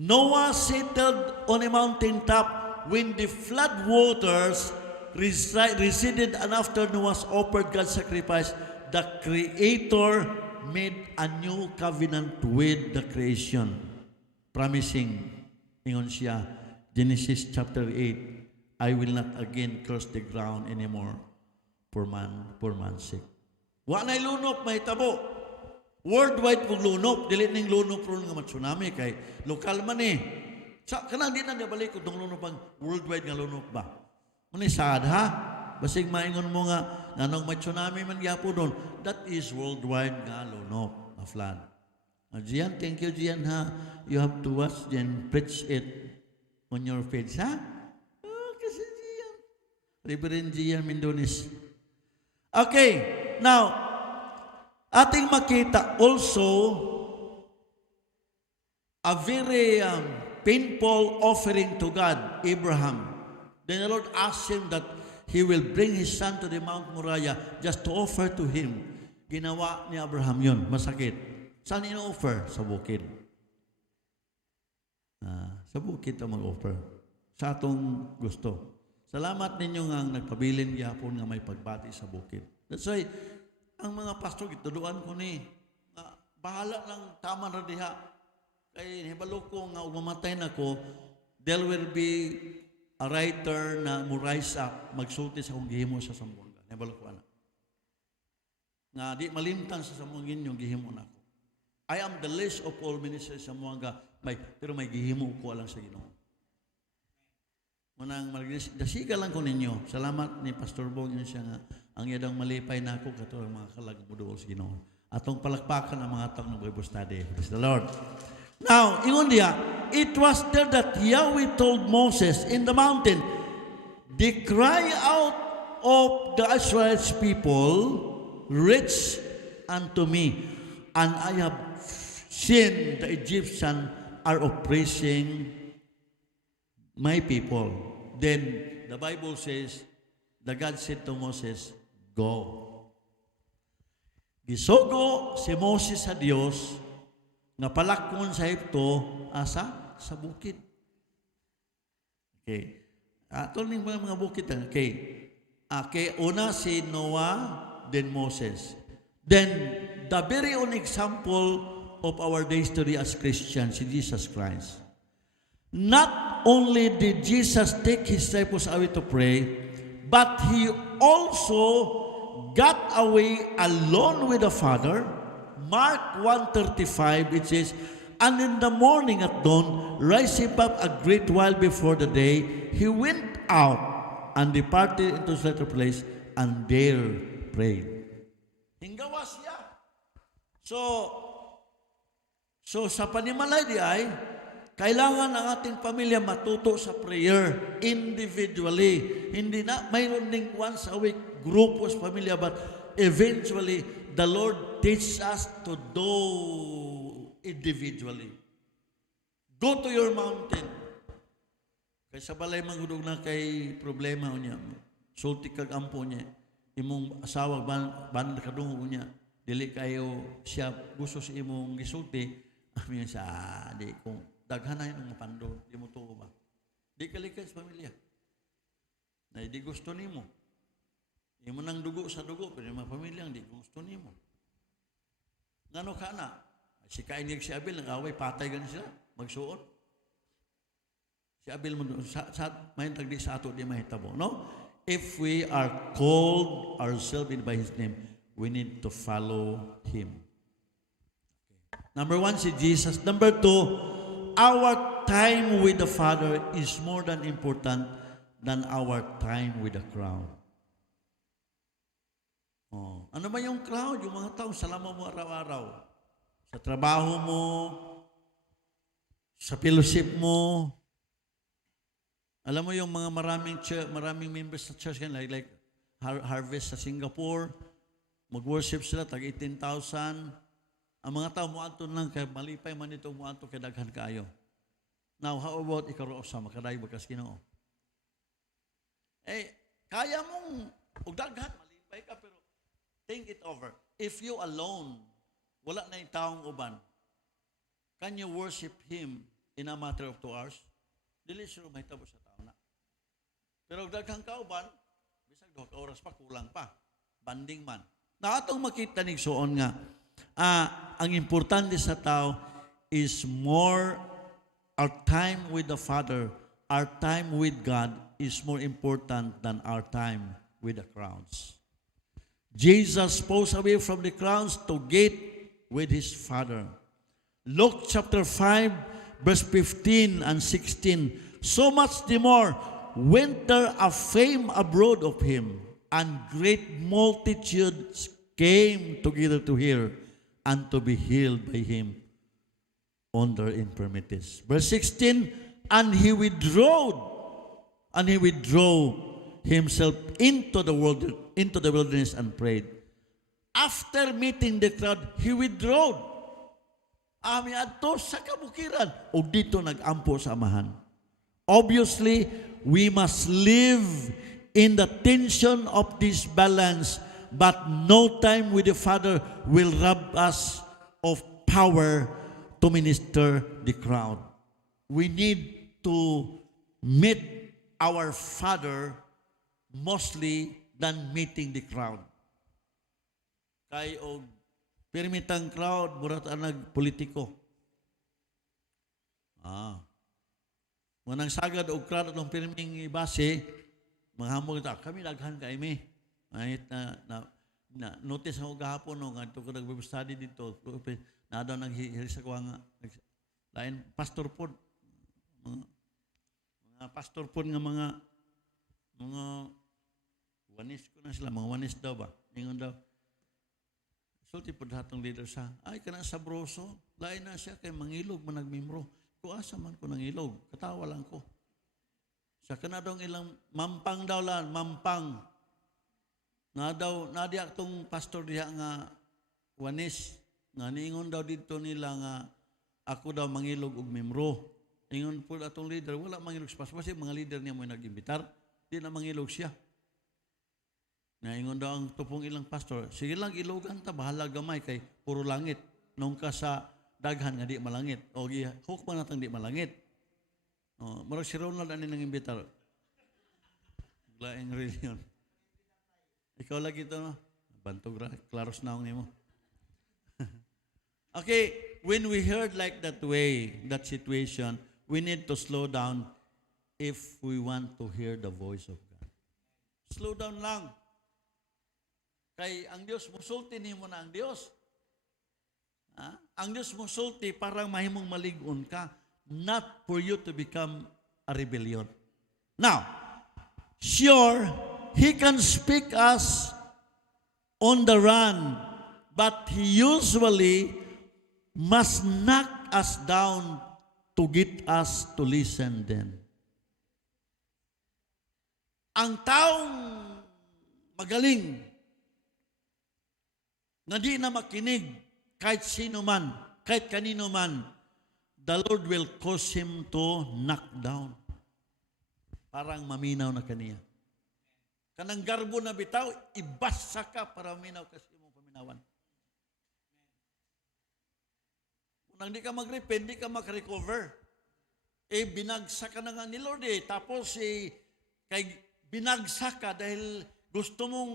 Noah settled on a mountaintop when the flood waters receded, and after Noah's offered God's sacrifice, the Creator made a new covenant with the creation, promising, ingon siya, Genesis chapter 8, I will not again curse the ground anymore for man's sake. Wa na'y lunop, may tabo. Worldwide pong lunop, dili ning lunop ron nga tsunami kay lokal man eh. Sa kanang di na balik ko tong lunop ang worldwide nga lunop ba. Muni sad ha? Basig maingon mo nga nanong may tsunami man gyapon doon, that is worldwide nga lunop, a flood. Gian, thank you Gian ha. You have to watch and preach it on your page ha? Kasi Gian. Reverend Gian Mendones. Okay, now ating makita also a very painful offering to God, Abraham. Then the Lord asked him that he will bring his son to the Mount Moriah just to offer to him. Ginawa ni Abraham yun, masakit. Saan ino-offer? Sa bukid. Sa bukid ang mag-offer. Sa atong gusto. Salamat ninyo nga nagpabilin gyapon nga may pagbati sa bukid. That's why ang mga pastor, gituduan ko ni, bahala lang, tama na diha. Kay hibalo ko nga umamatay na ko, there will be a writer na mo rise up, magsulti sa kong gihimo sa Sambuanga. Hibalo ko na. Nga di malimtan sa Sambuangin yung gihimo na ko. I am the least of all ministers sa Sambuanga, pero may gihimo ko lang sa Ginoo. Manang dasiga lang ko ninyo. Salamat ni Pastor Bong yun siya nga ang yadang malipay na ako katulad mga kalag mo doon sa Ginoo. Atong palakpakan ang mga taong Bible study. Praise the Lord. Now, ingon diya, it was there that Yahweh told Moses in the mountain, the cry out of the Israel's people reached unto me, and I have seen the Egyptians are oppressing my people. Then the Bible says, the God said to Moses, go. Gisugo si Moses sa Dios nga palakon sa Egipto asa sa bukid. Okay. Atol ning mga bukid okay. Okay, una si Noah, then Moses. Then the very own example of our day story as Christians, si Jesus Christ. Not only did Jesus take his disciples away to pray, but he also got away alone with the Father. Mark 1:35, it says, and in the morning at dawn, rising up a great while before the day, he went out and departed into a certain place and there prayed. Hinggawa siya. So sa panimalay di ay, kailangan ang ating pamilya matuto sa prayer individually. Hindi na mayroon ding once a week group sa pamilya, but eventually the Lord teaches us to do individually. Go to your mountain. Kay sa balay manghudog na kay problema niya. Sulti kag ampo niya. Imong asawa ban kadungog niya. Dili kayo siya gusto sa imong gisulti. Amin sa di kung daghanay ng mapando, di mo tuo ba? Di kalikan sa pamilya. Na di gusto nimo. Imo nang dugo sa dugo, pero mga pamilyang di gusto nimo. Ngano ka na? Si Cain ug si Abel nag-away, patay gan sila, magsuot. Si Abel mo may tagdi sa ato di mahitabo, no? If we are called ourselves by His name, we need to follow Him. Number 1, si Jesus. Number 2, our time with the Father is more than important than our time with the crowd. Oh, ano ba yung crowd? Yung mga tao, salama mo araw-araw. Sa trabaho mo, sa fellowship mo. Alam mo yung mga maraming members sa church, like Harvest sa Singapore, mag-worship sila, tag 18,000. Ang mga tao mo anton lang, kaya malipay man ito mo anton, kaya daghan kaayo. Now, how about ikaw sa makaday bakas Ginoo? Kaya mong daghan, malipay ka, pero think it over. If you alone, wala na yung taong uban, can you worship Him in a matter of 2 hours? Dili sure may tabo sa tao na. Pero daghang kauban, bisag 2 oras pa, kulang pa. Banding man. Na atong makita ning suon nga, ang importante sa tao is more our time with the Father, our time with God is more important than our time with the crowds. Jesus goes away from the crowds to get with His Father. Luke chapter 5, verse 15 and 16. So much the more went there a fame abroad of Him, and great multitudes came together to hear and to be healed by Him on their infirmities. Verse 16, and He withdrew Himself into the wilderness and prayed. After meeting the crowd, He withdrew. Ami adto sa kabukiran o dito nag-ampo sa amahan. Obviously, we must live in the tension of this balance, but no time with the Father will rob us of power to minister the crowd. We need to meet our Father mostly than meeting the crowd. Kay og permitang crowd murat anag politiko. Manang sagad og crowd atong pirming ibase, manghamog ta kami daghan kay mi. Ay na notice ako gahapon no ngadto ko nag-Bible study dito. Na daw naghihiri sa kuha nga lain pastor pod. Mga pastor pod nga mga wanis ko na sila, mga wanis daw ba? Ingon daw. sulti po datang leader sa, ay kana sabroso, lain na siya kay mangilog man nagmimro. Kuasa man ko nangilog, katawa lang ko. Sa kana daw ilang mampang daw lan, mampang. Na diya tong pastor diha nga Wanis, nga niingon daw dito nila nga ako daw mangilog og mimro. Ingon po atong leader, wala mangilog sa pastor, kasi mga leader niya mo nag-imbitar, di na mangilog siya. Naingon daw ang tupong ilang pastor, sige lang ilogan ta, bahala gamay kay puro langit. Nung ka sa daghan nga di malangit. O huk man natang di malangit. O, marag si Ronald ani nang imbitar. Laing reliyon. Ikaw lagi ito, no? Bantog ra, klaros na akong mo. Okay, when we heard like that way, that situation, we need to slow down if we want to hear the voice of God. Slow down lang. Kay ang Diyos, musulti mo na ang Diyos. Ang Diyos musulti parang mahimong maligon ka, not for you to become a rebellion. Now, sure, He can speak us on the run, but He usually must knock us down to get us to listen then. Ang taong magaling, na di na makinig kahit sino man, kahit kanino man, the Lord will cause him to knock down. Parang maminaw na kaniya. Kanang garbo na bitaw, ibasa ka para maminaw kasi mo paminawan. Nang di ka mag-repent, di ka mag-recover. Binagsak ka na nga ni Lord Tapos kay binagsak ka dahil gusto mong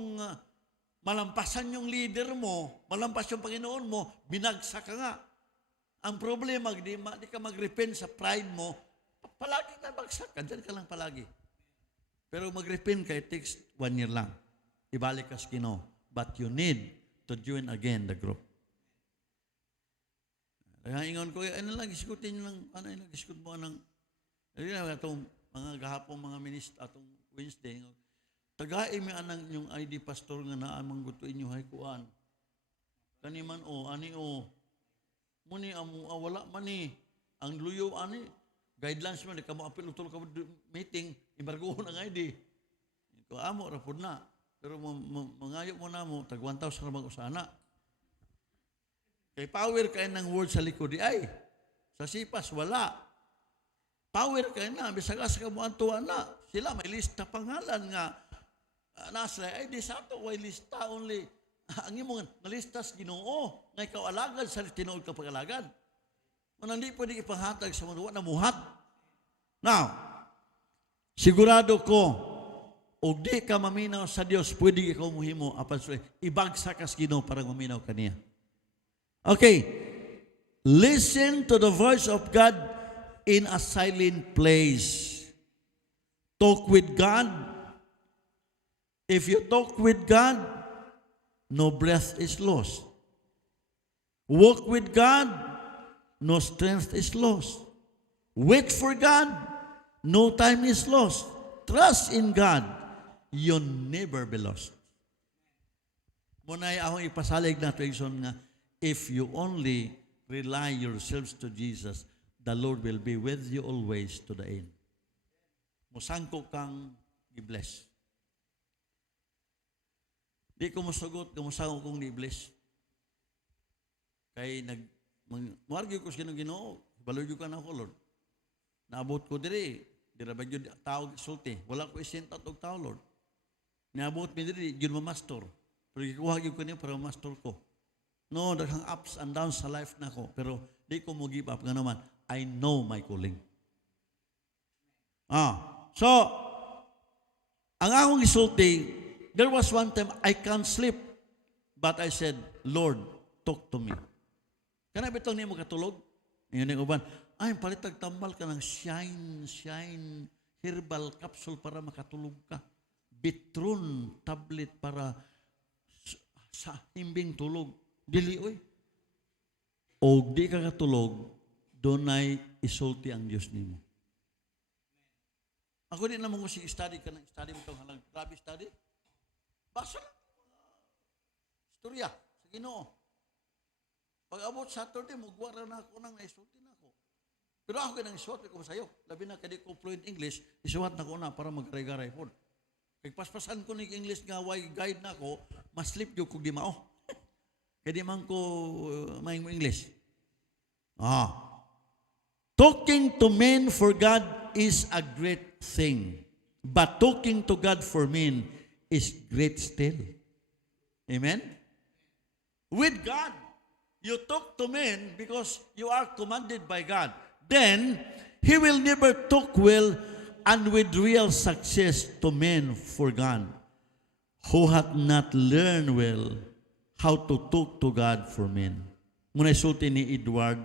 malampasan yung leader mo, malampas yung Panginoon mo, binagsak ka nga. Ang problema, di ka mag-repent sa pride mo, palagi na bagsak ka, dyan ka lang palagi. Pero mag-repent ka, it takes 1 year lang. Ibalik ka sa Ginoo. But you need to join again the group. Kaya ingon ko, ano lang, isikutin nyo lang, ano lang, isikut mo ng, itong mga gahapong mga minister, atong Wednesday, tagay mi anang yung ID pastor nga naamang gusto inyo hay kuan. Kani man ani muni amu wala man ni ang luyo ani guidelines man di ka mo apil utol ka meeting embargo na nga ID. Ko amo ra pud na. Pero mangayo mo na mo tag 1,000 ra mag-usana. Kay power kay nang word sa likod di ay. Sa sipas wala. Power kay na bisag asa ka mo antuan na. Sila may lista pangalan nga nasa ay di sa ato way lista only ang imong nalistas Ginoo nga ikaw alagad sa tinuod ka pagalagad man hindi pwede ipanghatag sa mga na muhat. Now sigurado ko og di ka maminaw sa Dios pwede ikaw muhimo apan ibagsak ka sa Ginoo para maminaw kaniya. Okay, listen to the voice of God in a silent place. Talk with God. If you talk with God, no breath is lost. Walk with God, no strength is lost. Wait for God, no time is lost. Trust in God, you'll never be lost. Munay akong ipasalig na ito nga, if you only rely yourselves to Jesus, the Lord will be with you always to the end. Musangko kang i-bless. Di ko masugot, kumusaw kong ni-bless. Kay margi ko sa Ginoo, baloy ka na ako, Lord. Naabot ko diri ba yun tao sulti. Wala ko isintat og tao, Lord. Naabot mi diri, yun mamastor. Pero ikuha ko niya para mamastor ko. No, daghang ups and downs sa life na ko. Pero di ko mo give up nga naman. I know my calling. So, ang akong isulti, there was one time I can't sleep. But I said, Lord, talk to me. Kana bitong niyo katulog? Ngayon yung uban, ay, palitag tambal ka ng shine herbal capsule para makatulog ka. Bitron tablet para sa himbing tulog. Dili, oy. O di ka katulog, doon ay isulti ang Diyos nimo. Ako din naman ko study ka ng study mo itong halang grabe study. Basa lang. Istorya sa Ginoo. Pag abot Saturday, mugwara na ako nang naisulti na ako. Pero ako kinang isuot ko sa'yo. Labi na kadi ko fluent English, isuot na ko na para maggaray-garay po. Kaya paspasan ko ni English nga, way guide na ako, maslip yung kung di mao. Kaya di man ko maing English. Talking to men for God is a great thing. But talking to God for men is great still. Amen? With God, you talk to men because you are commanded by God. Then, He will never talk well and with real success to men for God, who hath not learned well how to talk to God for men. Muna isulti ni Edward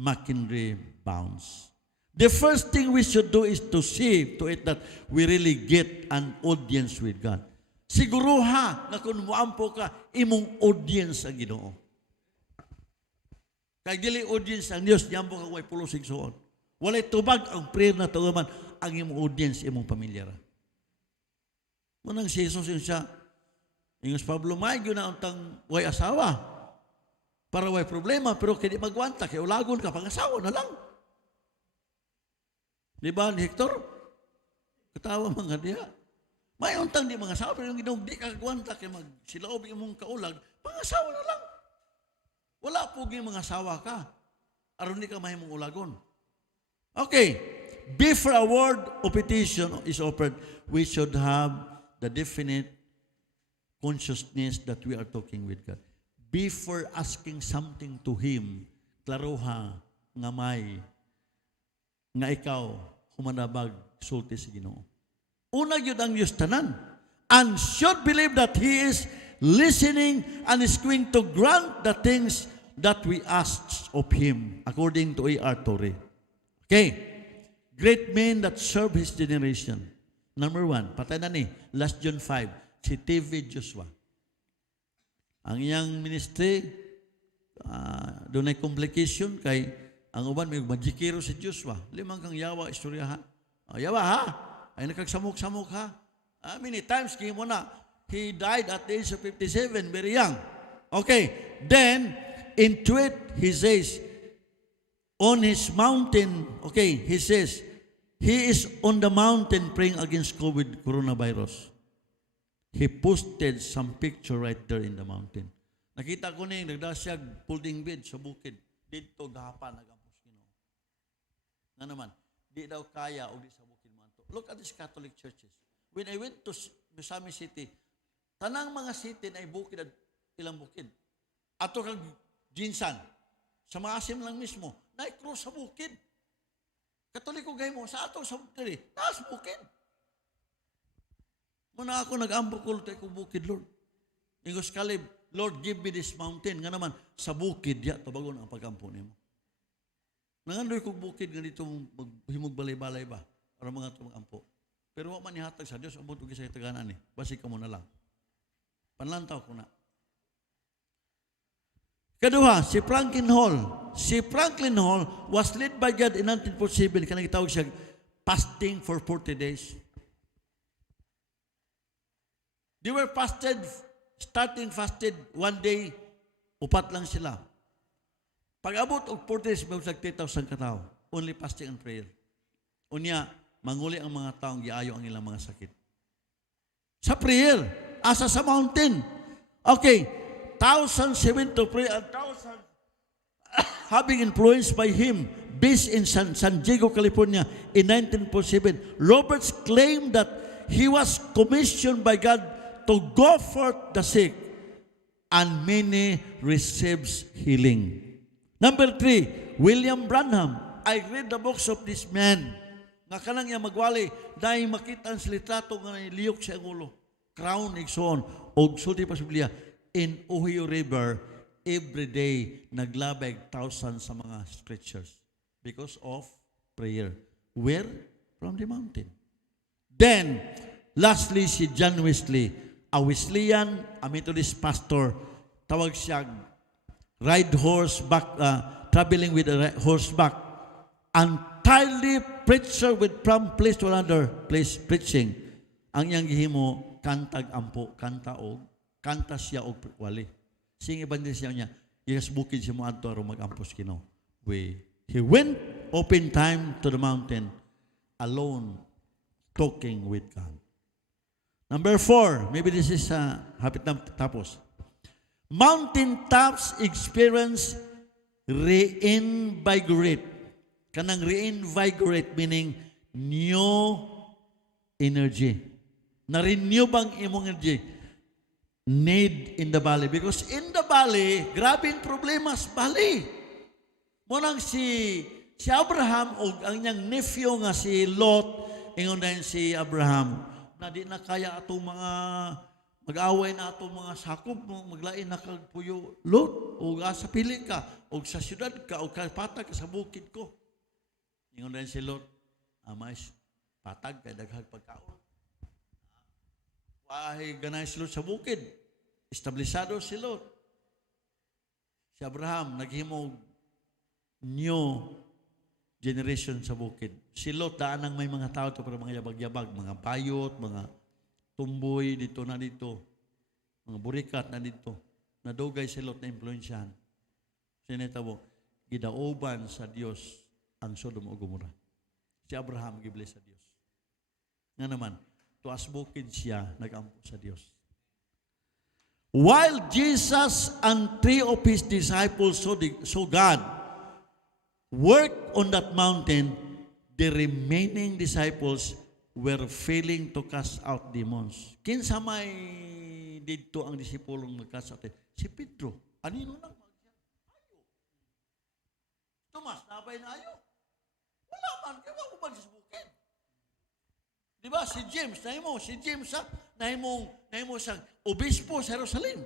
McHenry Bounds. The first thing we should do is to see to it that we really get an audience with God. Siguro ha, na kung muampo ka, imong audience ang Ginoo. Kaya dili audience ang Diyos, niyampo ka may pulo sigsuon. Walay tubag ang prayer na tugaman, ang imong audience, imong pamilya ra. Munang si Jesus yun siya, ingos Pablo, may yun na untang way asawa. Para way problema, pero kaya di magwanta, kaya ulagon ka, pang-asawa na lang. Di ba, ni Hector? Katawa mga diya. May untang di mga asawa, pero yung ginong di kagwanta, kaya magsilaob yung mong kaulag, pang-asawa na lang. Wala po yung mga asawa ka. Aron di ka mahimong ulagon. Okay. Before a word of petition is offered, we should have the definite consciousness that we are talking with God. Before asking something to Him, klaroha nga may nga ikaw humanabag sulti sa Ginoo. Una yun ang Diyos tanan. And should believe that He is listening and is going to grant the things that we ask of Him, according to A.R. Torrey. Okay. Great men that serve His generation. Number 1, patay na ni, last John 5, si T.V. Joshua. Ang iyang ministry, doon ay complication kay ang uban may magikiro si Joshua. Limang kang yawa, istorya ha. Yawa ha? Ay nakagsamok-samok ha? Many times, kaya mo na, he died at the age of 57, very young. Okay, then, in tweet, he says, on his mountain, okay, he says, he is on the mountain praying against COVID, coronavirus. He posted some picture right there in the mountain. Nakita ko na yung nagdasyag folding bed sa bukid. Dito gahapan nagampos Ginoo. Nga naman, di daw kaya o di sa bukid manto. Look at these Catholic churches. When I went to Misami City, tanang mga city na bukid at ilang bukid. Ato kag Jinsan, sa Maasim lang mismo, na-cross sa bukid. Katoliko gay mo, sa ato sa bukid, naas bukid. Muna ako nag-ambukol tayo kong bukid, Lord. Ingos kalib, Lord, give me this mountain. Nga naman, sa bukid, ya, tabagon ang pagkampo niyo. Nangandoy kong bukid, ganito maghimog balay-balay ba? Para mga tumagampo. Pero wak man ihatag sa Diyos, abot ko sa itaganan ni. Basi ka muna lang. Panlantaw ko na. Kaduha, si Franklin Hall. Si Franklin Hall was led by God in 1947. Kanang itawag siya, fasting for 40 days. They were starting fasted one day, upat lang sila. Pag-abot og 40 days, may 3,000 katao. Only fasting and prayer. Unya, manguli ang mga taong giayo ang ilang mga sakit. Sa prayer, asa sa mountain. Okay, thousands went to pray and thousands having influenced by him based in San Diego, California in 1947. Roberts claimed that he was commissioned by God to go forth the sick, and many receives healing. Number 3, William Branham. I read the books of this man. Nga kanang niya magwali, dahil makita ang litrato nga niliyok siya ang ulo. Crown, igsoon, o sulti pa sa Biblia, in Ohio River, every day, naglabay thousands sa mga stretchers because of prayer. Where? From the mountain. Then, lastly, si John Wesley, a Wesleyan, a Methodist pastor, tawag siya ride horseback, traveling with a horseback, entirely preacher from place to another place preaching. Ang iyang gihimo, kantag ampo, kanta siya og wali. Sing evangelist niya, Yes, bukid siya mo adto aron mag-ampos kino. He went open time to the mountain alone, talking with God. Number 4, maybe this is hapit na tapos. Mountain tops experience reinvigorate. Kanang reinvigorate meaning new energy. Na-renew bang imong energy? Need in the valley. Because in the valley, grabing problema sa valley. Munang si Abraham o ang niyang nephew nga si Lot, ingon na si Abraham, na di na kaya atong mga mag-away na atong mga sakop, maglain na kagpuyo Lot, o sa pili ka, o sa syudad ka, o patag ka sa bukid ko. Ingon na si Lot, mais patag kay daghang pagkaon. Wahay ganay si Lot sa bukid. Establisado si Lot. Si Abraham naghimog new generation sa bukid. Si Lot daan ang may mga tao to pero mga yabag-yabag, mga bayot, mga tumboy dito na dito, mga burikat na dito. Nadugay si Lot na impluensyahan. Sinitabo, gidaoban sa Dios ang Sodom o Gomorrah. Si Abraham gibless sa Dios. Nga naman, tuas bukid siya, nag-ampo sa Diyos. While Jesus and 3 of His disciples saw God work on that mountain, the remaining disciples were failing to cast out demons. Kinsa may dito ang disipulong mag-cast out? Si Pedro. Anino lang? Ayo. Tomas, nabay na ayo. Wala man, kaya ako magsibukid. Diba, si James, nahimo siyang obispo sa Jerusalem.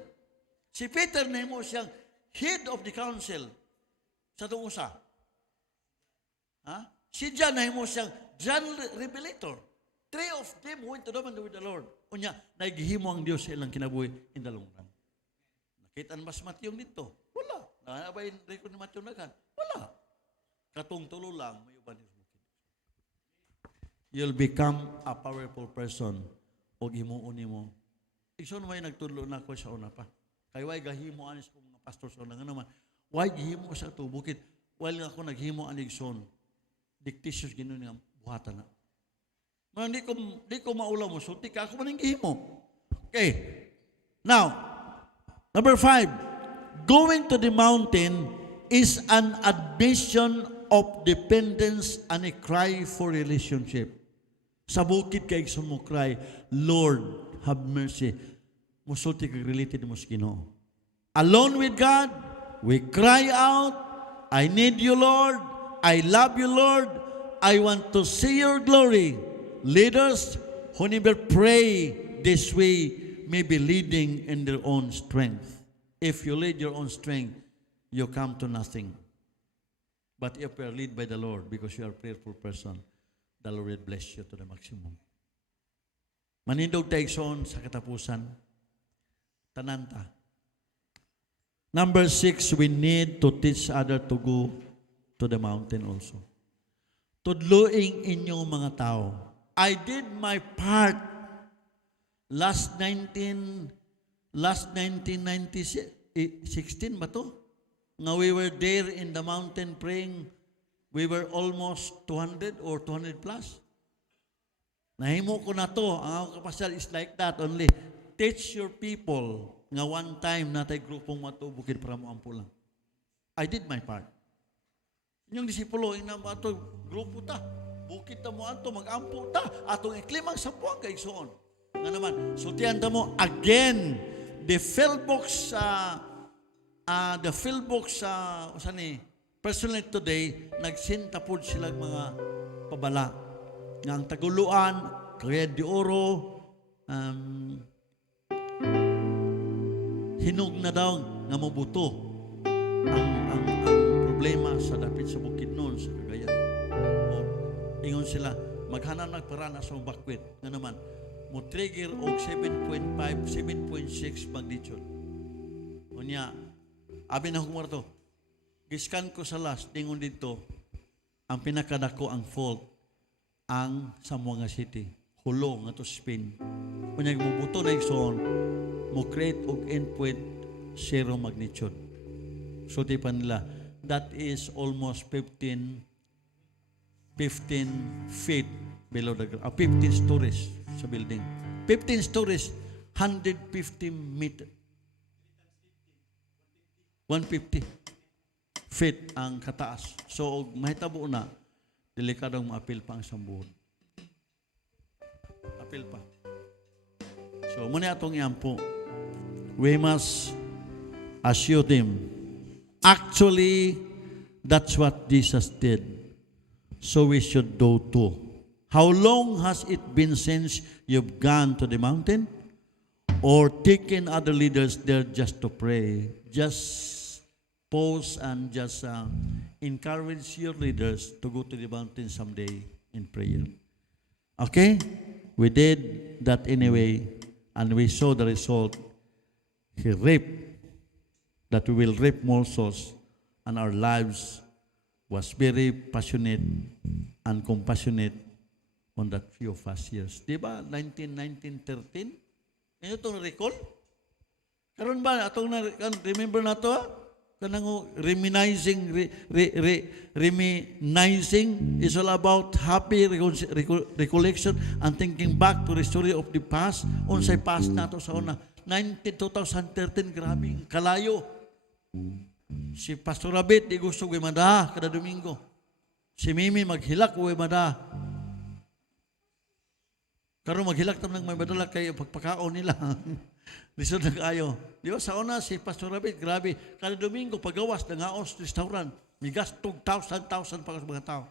Si Peter, nahimo siyang head of the council sa tungusa. Si John, nahimo siyang John Revelator. 3 of them went to Daman with the Lord. Unya, naghihimo ang Diyos sa ilang kinabuhi in the long run. Nakita na mas Matyong dito? Wala. Nakabay record ni Matyong nagan? Wala. Katong tulo lang, may uban niyo. You'll become a powerful person o himuon nimo. Igsoon may nagtudlo na ko sa una pa. Kay way gahimo anis ko mga pastor sa una nga naman. Way gihimo sa to bukid. While ako naghimo ani igsoon. Dictitious gino nga buhatan na. Man di ko maulaw mo sulti ka ako man gihimo. Okay. Now, number 5. Going to the mountain is an admission of dependence and a cry for relationship. Sa bukid kay igsoon mo cry, Lord, have mercy. Musulti kag related mo sa Ginoo. Alone with God, we cry out, I need you, Lord. I love you, Lord. I want to see your glory. Leaders who never pray this way may be leading in their own strength. If you lead your own strength, you come to nothing. But if you are led by the Lord, because you are a prayerful person, the Lord will bless you to the maximum. Manindog tayo sa katapusan, tananta. Number 6, we need to teach others to go to the mountain also. Tudluing inyong mga tao. I did my part last 1916 ba to? Nga we were there in the mountain praying. We were almost 200 or 200 plus. Nahimo ko na to. Ang akong kapasal is like that only. Teach your people nga one time na tayo grupong matubukid para mo ampo lang. I did my part. Yung disipulo, ina mo ato, grupo ta. Bukid ta mo ato, mag-ampo ta. Atong iklimang sa puwang kay Igsoon. Nga naman, sultihan ta mo, again, the Philbox personally today, nagsinta po silang mga pabala. Nga ang Taguluan, Cagayan de Oro, hinog na daw nga mabuto ang problema sa dapit sa bukid noon sa Cagayan. O ingon sila, maghanap nagparana sa bakwit. Nga naman, mo trigger og 7.5, 7.6 magnitude. Unya, abi na humor to. Giskan ko sa last, tingon dito, ang pinakadako ang fault, ang Zamboanga City. Hulong nga to Spain. Kung yung mubuto na Igsoon, mo create og endpoint 0 magnitude. sulti pa nila. That is almost 15 feet below the ground. 15 stories sa building. 15 stories, 150 meter. 150 feet ang kataas. So, mahitabo na, delikadong maapil pa ang sambuhon. Apil pa. So, muna atong iyampo. We must assure them. Actually, that's what Jesus did. So we should do too. How long has it been since you've gone to the mountain? Or taken other leaders there just to pray? Just pause and just encourage your leaders to go to the mountain someday in prayer. Okay? We did that anyway, and we saw the result. He reaped that we will reap more souls, and our lives was very passionate and compassionate on that few of us years. Di ba? 1913? Ano itong recall? Karon ba? Atong remember na ito? Kanang reminiscing is all about happy recollection and thinking back to the story of the past. Unsay past na ito sa una. 2013, grabe, kalayo. Si Pastor Abit, di gusto ko mada kada Domingo. Si Mimi, maghilak ko mada. Karon maghilak tam nang may madala kay pagpakaon nila. Lisod na kayo. Di ba, sa una, si Pastor Abit, grabe, kada Domingo, pagawas, nangaos, restaurant, may gastog 1,000 para sa mga tao.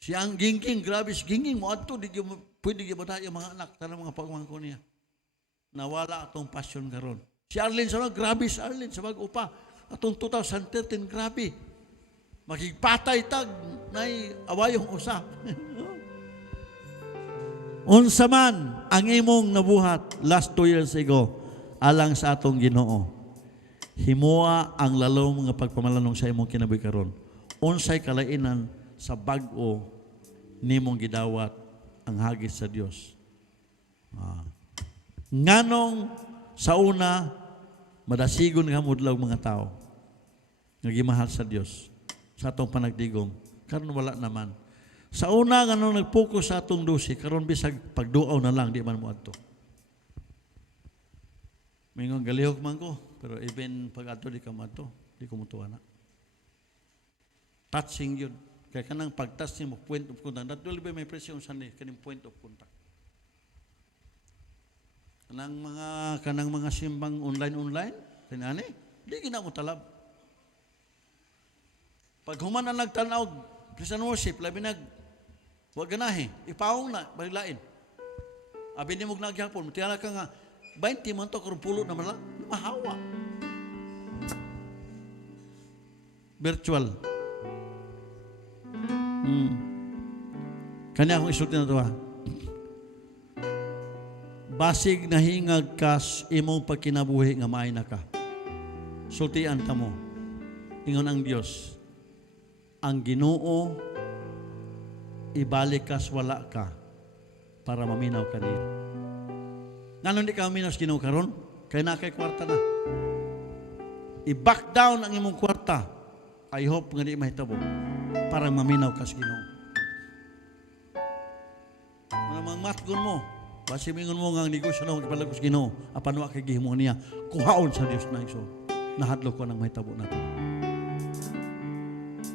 Si ang Gingging, grabe, si Gingging, mo ato, pwede gimada yung mga anak, tanang mga pagmangko niya. Nawala atong passion karon. Si Arlene sa grabe si Arlene sa mag-upa. Atong 2013, grabe. Makigpatay tag na awayong usa. Unsa man ang imong nabuhat last 2 years ago alang sa atong Ginoo. Himoa ang lalong nga pagpamalanong sa imong kinabuhi karon. Unsay kalainan sa bag-o nimong gidawat ang hagis sa Dios. Nganong sa una, madasigon ka mudlaw mga tao. Nagimahal sa Dios. Sa atong panagdigom. Karon wala naman. Sa una, nganong nag-focus sa atong dusi, karon bisag pagduaw na lang, di man mo adto. Mingon galihok man ko, pero even pag adto, di ka mo adto. Di ko mutuwa na. Touching yun. Kaya kanang pag-touch niya mo, point of contact. That will be my presyon Sunday, kaning point of contact. Kanang mga simbang online, tinani, di gina mo talab. Pag human na nagtanaw, Christian worship, labi wag ganahe, ipawong na, balilain. Abi ni mo nagyapon, matiyala ka nga, 20 man to, karong pulo na malang, mahawa. Virtual. Kanya akong isulti na ito Basig nahingag kas imong pagkinabuhi nga maay na ka. Sultian ta mo. Ingon ang Dios. Ang Ginoo ibalik kas wala ka para maminaw ka niya. Nganon di ka maminaw sa Ginoo karon? Kaya na kay kwarta na. I-back down ang imong kwarta. I hope nga di mahitabo para maminaw ka sa Ginoo. Ano mang matgon mo? Basi mingon mo nga ang negosyo na magpalagos Ginoo, apan wa kay gihimo niya, kuhaon sa Dios na iso. Nahadlok ko nang mahitabo nato.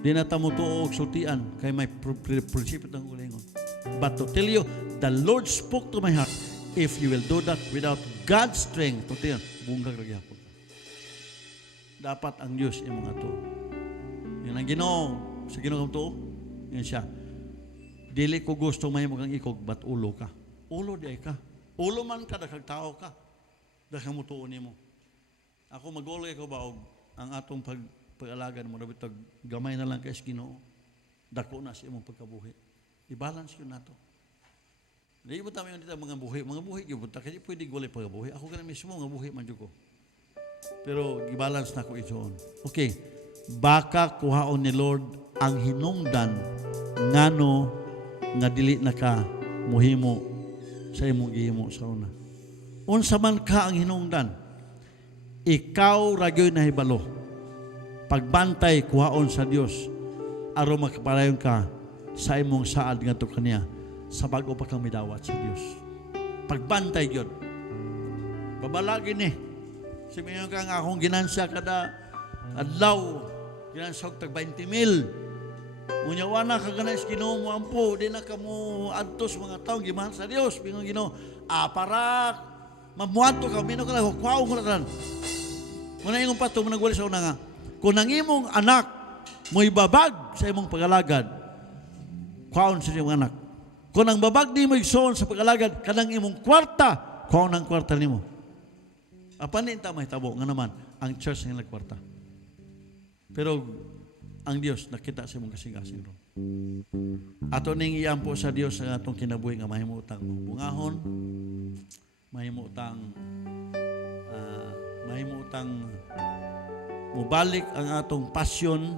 Di na ta mo tuo og sultian kay may prinsipyo ng ulingon. But to tell you, the Lord spoke to my heart, if you will do that without God's strength, tutian, bunggag ra gyapon. Dapat ang Dios imo nga tuo. Yan ang Ginoo, sa Ginoo kang tuo, yan siya. Dili ko gusto mahimo kang ikog, but ulo ka. Ulo di ay ka. Ulo man ka, dakag tao ka. Dakag mo tuon mo. Ako mag-ulo ko ba ang atong pag-alagan mo, nabitag gamay na lang kay Ginoo. Dako na sa imong pagkabuhi. I-balance yun na to. Hindi mo tama yun dito mga buhi. Mga buhi, gibuta. Kasi pwede gulay pagkabuhi. Ako ka na mismo, mga buhi man ko. Pero i-balance na ko itoon. Okay. Baka kuhaon ni Lord ang hinungdan ngano nga dili na ka muhimo sa imong gihimo sa una. Unsa man ka ang hinungdan, ikaw ragyoy na hibalo. Pagbantay kuhaon sa Dios aron makapadayon ka sa imong saad ngadto kaniya sa bag-o pa kang midawat sa Dios. Pagbantay gyud. Babalagi ni. Sabihin ka nga akong ginansya kada adlaw, ginansya og tag 20,000. Unyawa na kaganay sa Ginoo mo ampo, di na kamo adtos mga taong gimahal sa Dios. Bingon Ginoo, para mamuato ka, mino ka lang, kwaw ko lang. Muna ingong patong nagwali sa una nga, kung ang imong anak mo ibabag sa imong pagalagad, kwaon sa imong anak. Kung ang babag di mo igsoon sa pagalagad, kanang imong kwarta, kwaon ang kwarta nimo. Apanin ta mahitabo nga naman ang church ng kwarta. Pero ang Dios nakita sa imong kasing-kasing ron. Ato ning iampo sa Dios ang atong kinabuhi nga mahimutang bungahon, mahimutang mubalik ang atong pasyon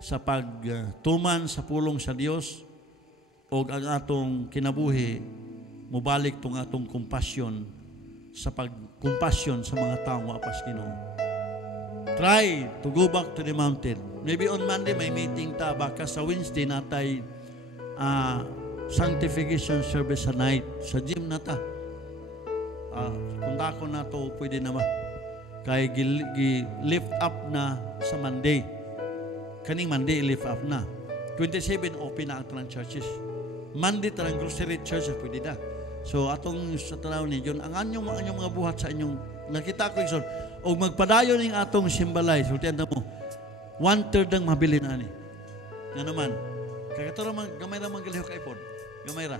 sa pagtuman sa pulong sa Dios o ang atong kinabuhi mubalik tong atong kompasyon sa pagkumpasyon sa mga taong wapas Ginoo. Try to go back to the mountain. Maybe on Monday may meeting ta, baka sa Wednesday natay sanctification service sa night. Sa gym na ta. Kung dako na to, pwede naman. Kaya lift up na sa Monday. Kaning Monday, lift up na. 27, open na ang tanang churches. Monday, tanang grocery churches, pwede na. So, atong sa tanaw ni John, ang anyong mga buhat sa inyong, nakita ko yung o magpadayon ng atong simbalay, sultihan na mo, 1/3 ang mabili na ni. Nga naman, kakaturo gamay ra manggalihok iPhone. Gamay ra.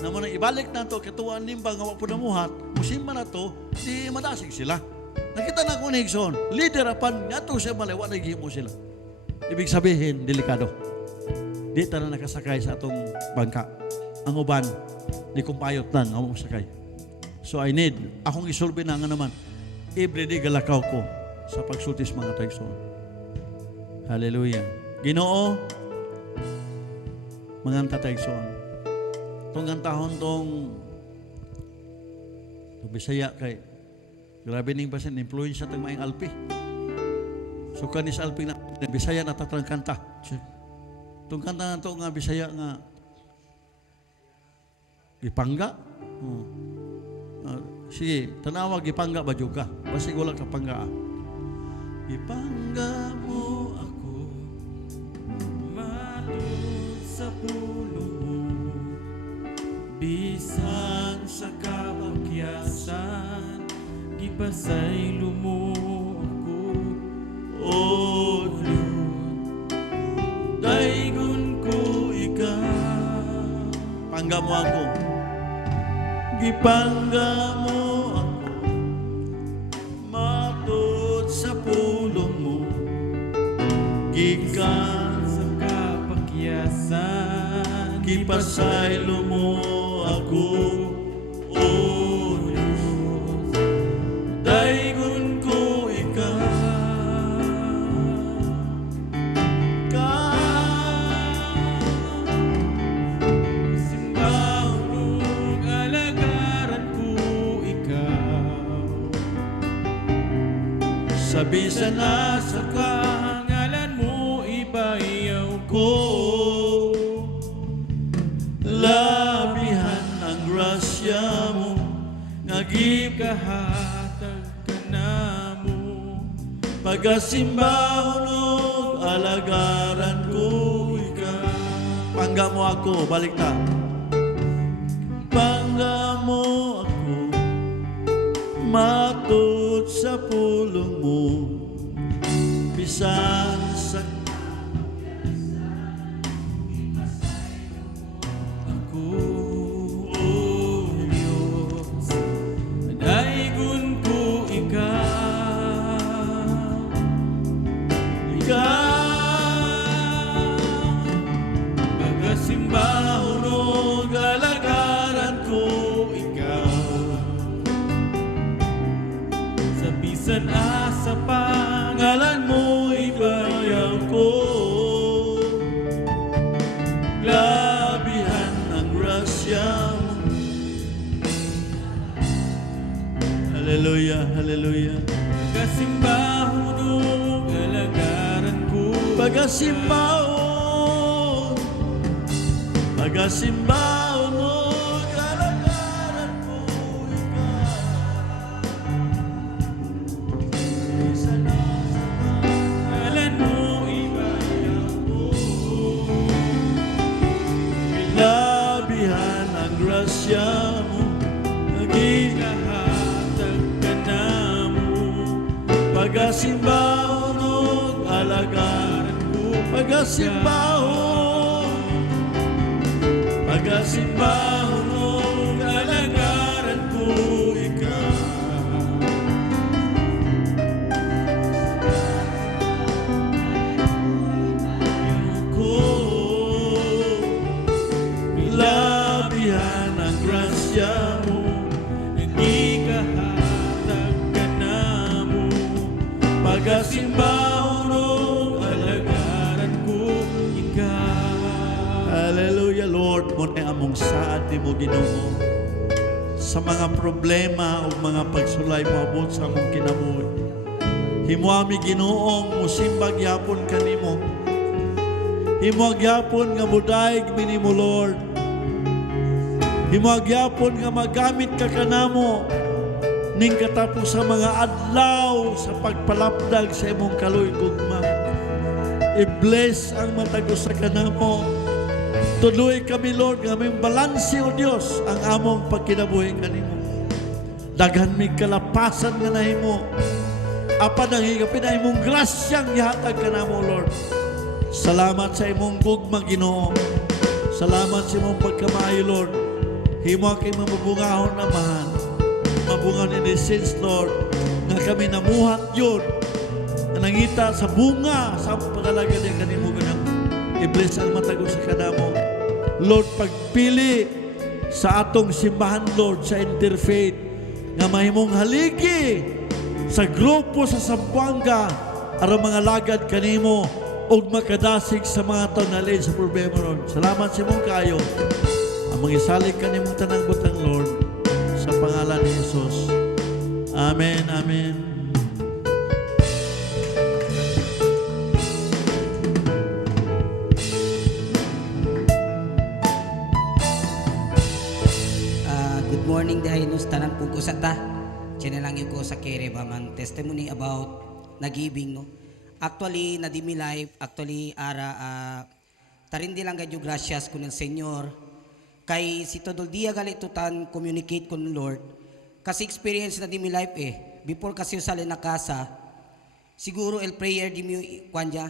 Namo nang ibalik na to katuan nimba nga wa pud namuhat, musimba na to, di madasig sila. Nakita na ko ni Igsoon, leader apan ngadto sa balay wa nagihimo sila. Ibig sabihin, delikado. Di ta na nakasakay sa atong bangka. Ang uban, di kumpayot nang amo sakay. So I need akong isulbi na nga naman. Everyday galakaw ko sa pagsultis mga taigsoon. Hallelujah. Ginoo, mga taigsoon. Tunggang tahon tong Bisaya kay grabe ning basin influence tang maing Alpi. So kanis Alpi na Bisaya na tatrang kanta. Tung kanta na to nga Bisaya nga Gipangga. Sige, tanawag gipangga ba juga? Basi wala ka pangga. Ipangga mo ako matut sa pulo mo, bisan sa kabakyasan, gipasaylo mo ako. O Lord, daygon ko ikaw. Pangga mo ako. Gipangga mo ako, matut sa pulong mo, gikan sa kapakyasan, gipasaylo mo ako. O Diyos, daygon ko ikaw. Sabi sa nasa pangalan mo, ibayaw ko. Labihan ang grasya mo, nagikahatag ka na mo. Pagasimbahon o alagaran ko ikaw. Pangga mo ako, balik na. Pangga mo ako, matut sa pulong mo, bisan sa ako. O Diyos, daygon ko ikaw. Ikaw, magasimbahon o galagaran ko ikaw. Sa bisan asa pangalan mo, ibayaw ko. Labihan ang grasya mo. Hallelujah, hallelujah. Pagasimbahon o kalagaran ko. Pagasimbahon, pagasimbahon o kalagaran ko Alan mo ibayaw mo. Labihan ang grasya mo, Ikahatag ka na mo. pagasimbahon o kalagaran ko. Pagasimbahon, pagasimbahon o kalagaran ko ikaw. Ko, labihan ang grasya mo, Ikahatag ka na mo. pagasimbahon o Kalagaran ko ikaw. Hallelujah, Lord. Muna among saad ni mo, Ginoo. Sa mga problema o mga pagsulay mo abot sa among kinabuhi. Himuami Ginoong musimbag yapon kanimo. Himuag yapon nga mudayeg minimo, Lord. Himuag yapon nga magamit ka kanamo ning katapos sa mga adlaw sa pagpalapdag sa imong kaluy gugma. I-bless ang matagos sa kanamo. Tuloy kami, Lord, nga may balanse, O Diyos, ang among pagkinabuhi kanimo. Daghan may kalapasan nga nahimo. Apan ang higapin na imong grasyang ihatag kanamo, Lord. Salamat sa imong gugma, Ginoo. Salamat sa imong pagkamayo, Lord. Himo kay mabubungahon naman. Mabungan in the sense, Lord, nga kami namuhat yun. Na nangita sa bunga sa pagalaga niya kanimo ganang i-bless ang matagos sa kanamo. Lord, pagpili sa atong simbahan, Lord, sa interfaith, nga mahimong haligi sa grupo sa Zamboanga aron mga lagad kanimo ug makadasig sa mga tawnalin sa problema ron. Salamat sa imong kayo. Ang mga isalig kanimong tanang butang, Lord, sa pangalan ni Jesus. Amen, amen. Good morning dahil nos tanan po ko sa ta. Channel lang yung ko sa kere ba man testimony about nagibing no. Actually na di mi life actually tarindi lang gadyo gracias kun el Señor kay si todol dia gali tutan communicate kun Lord kasi experience na di mi life before kasi usali na kasa siguro el prayer di mi kwanja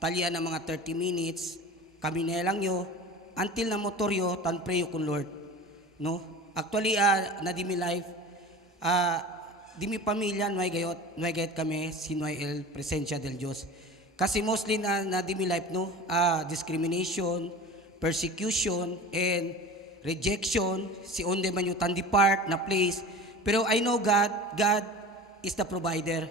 talya na mga 30 minutes kami na lang yo until na motoryo tan pray kun Lord no. Actually, na di mi life, di mi pamilya, nuay gayot kami, sinuay el presensya del Diyos. Kasi mostly na di mi life, no, discrimination, persecution, and rejection, si onde man yung tandi part na place. Pero I know God is the provider.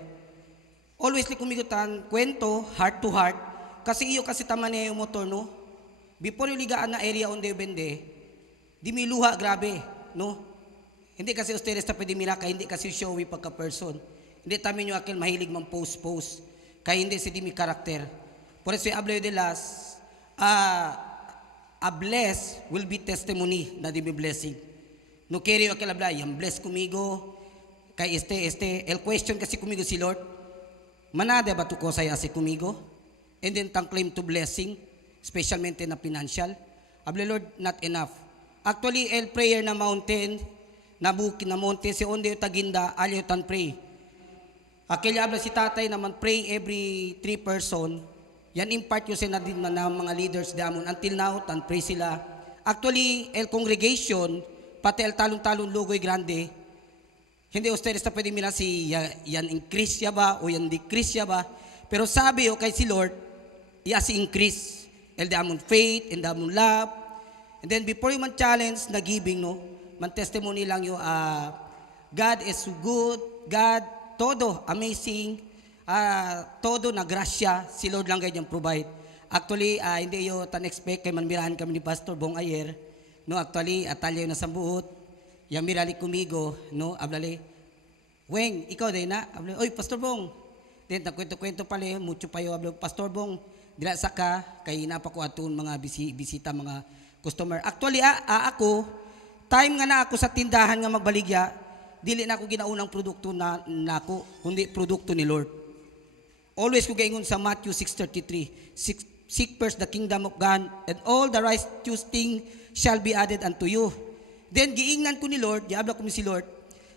Always li kumigutan, kwento, heart to heart, kasi iyo kasi taman niya yung motor, no? Before yung ligaan na area onde bende, di mi luha, grabe. No? Hindi kasi ustedes ta pwede miraka, hindi kasi showy pagka-person. Hindi tamin nyo akil mahilig mang post-post. Kaya hindi si dimi karakter. Por eso, hablo de las, a bless will be testimony na dimi blessing. No kere akil habla, yang bless kumigo, kay el question kasi kumigo si Lord, manade ba to ko saya si kumigo? And then tang claim to blessing, specialmente na financial. Hablo Lord, not enough. Actually, el prayer na mountain, na buki na monte, si onde yung taginda, aliyo tan pray. Akil habla si tatay naman pray every 3 person. Yan impart yung sinadin na mga leaders damon. Until now, tan pray sila. Actually, el congregation, pati el talong-talong lugoy grande, hindi ustedes na pwede mila si yan increase ya ba o yan decrease ya ba. Pero sabi o kay si Lord, si increase. El damon faith, el damon love. And then before you man challenge na giving, no, man testimony lang yung God is good, God, todo, amazing, todo na grasya, si Lord lang ganyan provide. Actually, hindi yung tan-expect kay manmirahan kami ni Pastor Bong Ayer, no, actually, atalya yung nasambuot, yung mirali kumigo, no, ablali, Weng, ikaw din na. Oy, Pastor Bong. Then, nagkwento-kwento pala, mucho pa yung Pastor Bong, dila sa ka, kay napako atun mga bisita, mga customer. Actually, ako, time nga na ako sa tindahan nga magbaligya, dili na ako ginaunang produkto na ako, kundi produkto ni Lord. Always ko gaingon sa Matthew 6:33, seek first the kingdom of God, and all the righteous thing shall be added unto you. Then, giingnan ko ni Lord, diabla ko si Lord,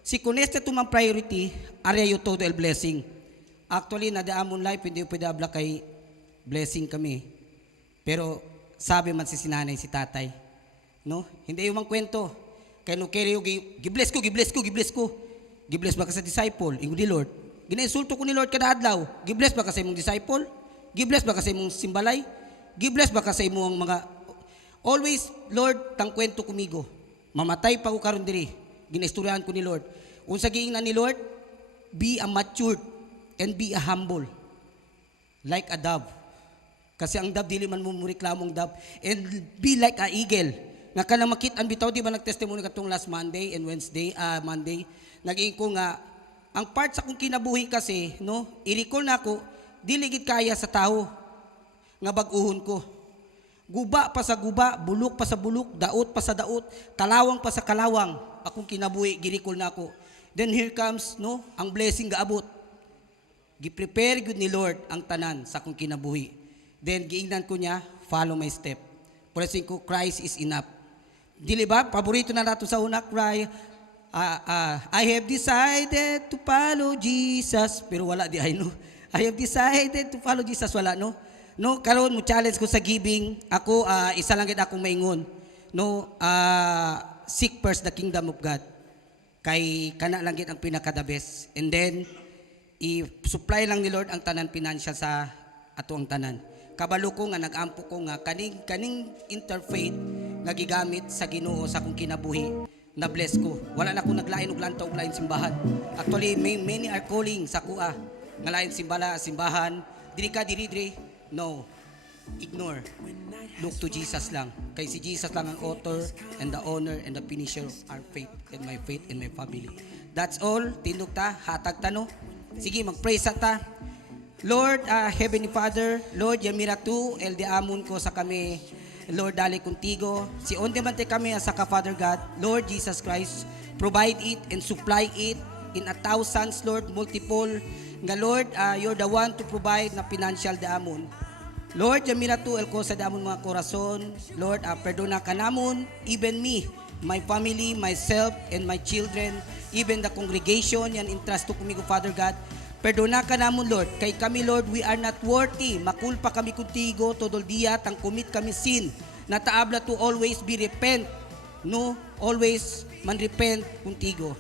si kuneste to mang priority, area you todo el blessing. Actually, nadaamon life, hindi pwede abla kay blessing kami. Pero, sabi man si sinanay, si tatay, no? Hindi yung mang kwento. Kaya no kaya yung gibless ko. Gibless ba ka sa disciple? Ingo di Lord. Ginainsulto ko ni Lord kada adlaw. Gibless ba ka sa imong disciple? Gibless ba ka sa imong simbalay? Gibless ba ka sa imong mga... Always, Lord, tang kwento kumigo. Mamatay pa ko karon diri. Ginaistoryahan ko ni Lord. Unsa giingnan ni Lord, be a matured and be a humble. Like a dove. Kasi ang dove, dili man mo reklamong dove. And be like a eagle. Nga ka na makitaan bitaw, di ba nag-testimony katong last Monday and Monday, naging ko nga, ang part sa kong kinabuhi kasi, no, i-recall na ako, dili gid kaya sa tao, nga bag-uhon ko. Guba pa sa guba, bulok pa sa bulok, daot pa sa daot, kalawang pa sa kalawang, akong kinabuhi, gi-recall na ako. Then here comes, no, ang blessing gaabot. Gi-prepare gud ni Lord ang tanan sa akong kinabuhi. Then giingnan ko niya, follow my step. Praising ko, Christ is enough. Dili ba? Paborito na nato sa una, cry, I have decided to follow Jesus. Pero wala di ay, no? I have decided to follow Jesus. Wala, no? No, karon mo challenge ko sa giving. Ako, isa lang gid akong maingon. No, seek first the kingdom of God. Kay kana lang gid ang pinaka-the best. And then, i-supply lang ni Lord ang tanan financial sa ato ang tanan. Kabalo ko nga nag-ampo ko nga kaning interfaith nga gigamit sa Ginoo sa akong kinabuhi na bless ko. Wala na ko naglain og lantaw og lain simbahan. Actually many are calling sa kuha nga lain simbahan. Diri ka diri. No. Ignore. Look to Jesus lang. Kay si Jesus lang ang author and the owner and the finisher of our faith and my family. That's all. Tindog ta, hatag ta no. Sige, mag-pray sa ta. Lord, Heavenly Father, Lord, yamira tu, el de amon ko sa kami, Lord, dali contigo. Si onde man te kami sa ka, Father God, Lord Jesus Christ, provide it and supply it in 1,000s, Lord, multiple. Nga Lord, you're the one to provide na financial de amon. Lord, yamira tu, el ko sa de amon mga korason. Lord, perdona ka namon, even me, my family, myself, and my children, even the congregation, yan entrust to kumigo, Father God. Perdona ka namon, Lord. Kay kami, Lord, we are not worthy. Makulpa kami kuntigo, todol dia, tang commit kami sin. Nataabla to always be repent. No, always man repent kuntigo.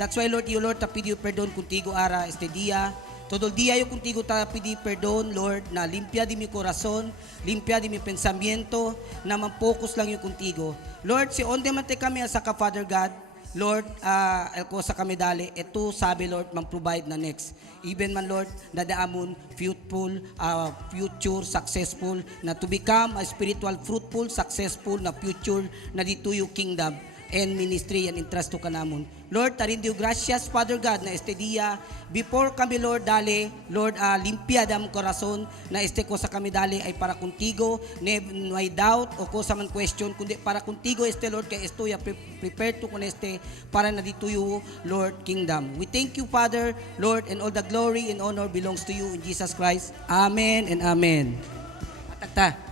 That's why, Lord, you, Lord, tapidi perdon kuntigo ara este dia. Todol dia yo kuntigo tapidi perdon, Lord, na limpia di mi corazon, limpia di mi pensamiento, na man-focus lang yung kuntigo. Lord, si onde man te kami sa ka, Father God, Lord, elko sa kami dali, ito sabi, Lord, mang-provide na next. Even man, Lord, nadaamon, future, successful, na to become a spiritual, fruitful, successful, na future, na dito yung kingdom and ministry and entrust to kanamon. Lord, tarindiyo gracias, Father God, na este dia, before kami, Lord, dali, Lord, limpia dam corazon, na este ko sa kami dali ay para kuntigo, no hay doubt, o ko sa man question, kundi para kuntigo este, Lord, kay esto ya prepared to kun este, para na dito yung, Lord, kingdom. We thank you, Father, Lord, and all the glory and honor belongs to you in Jesus Christ. Amen and amen. Atagta.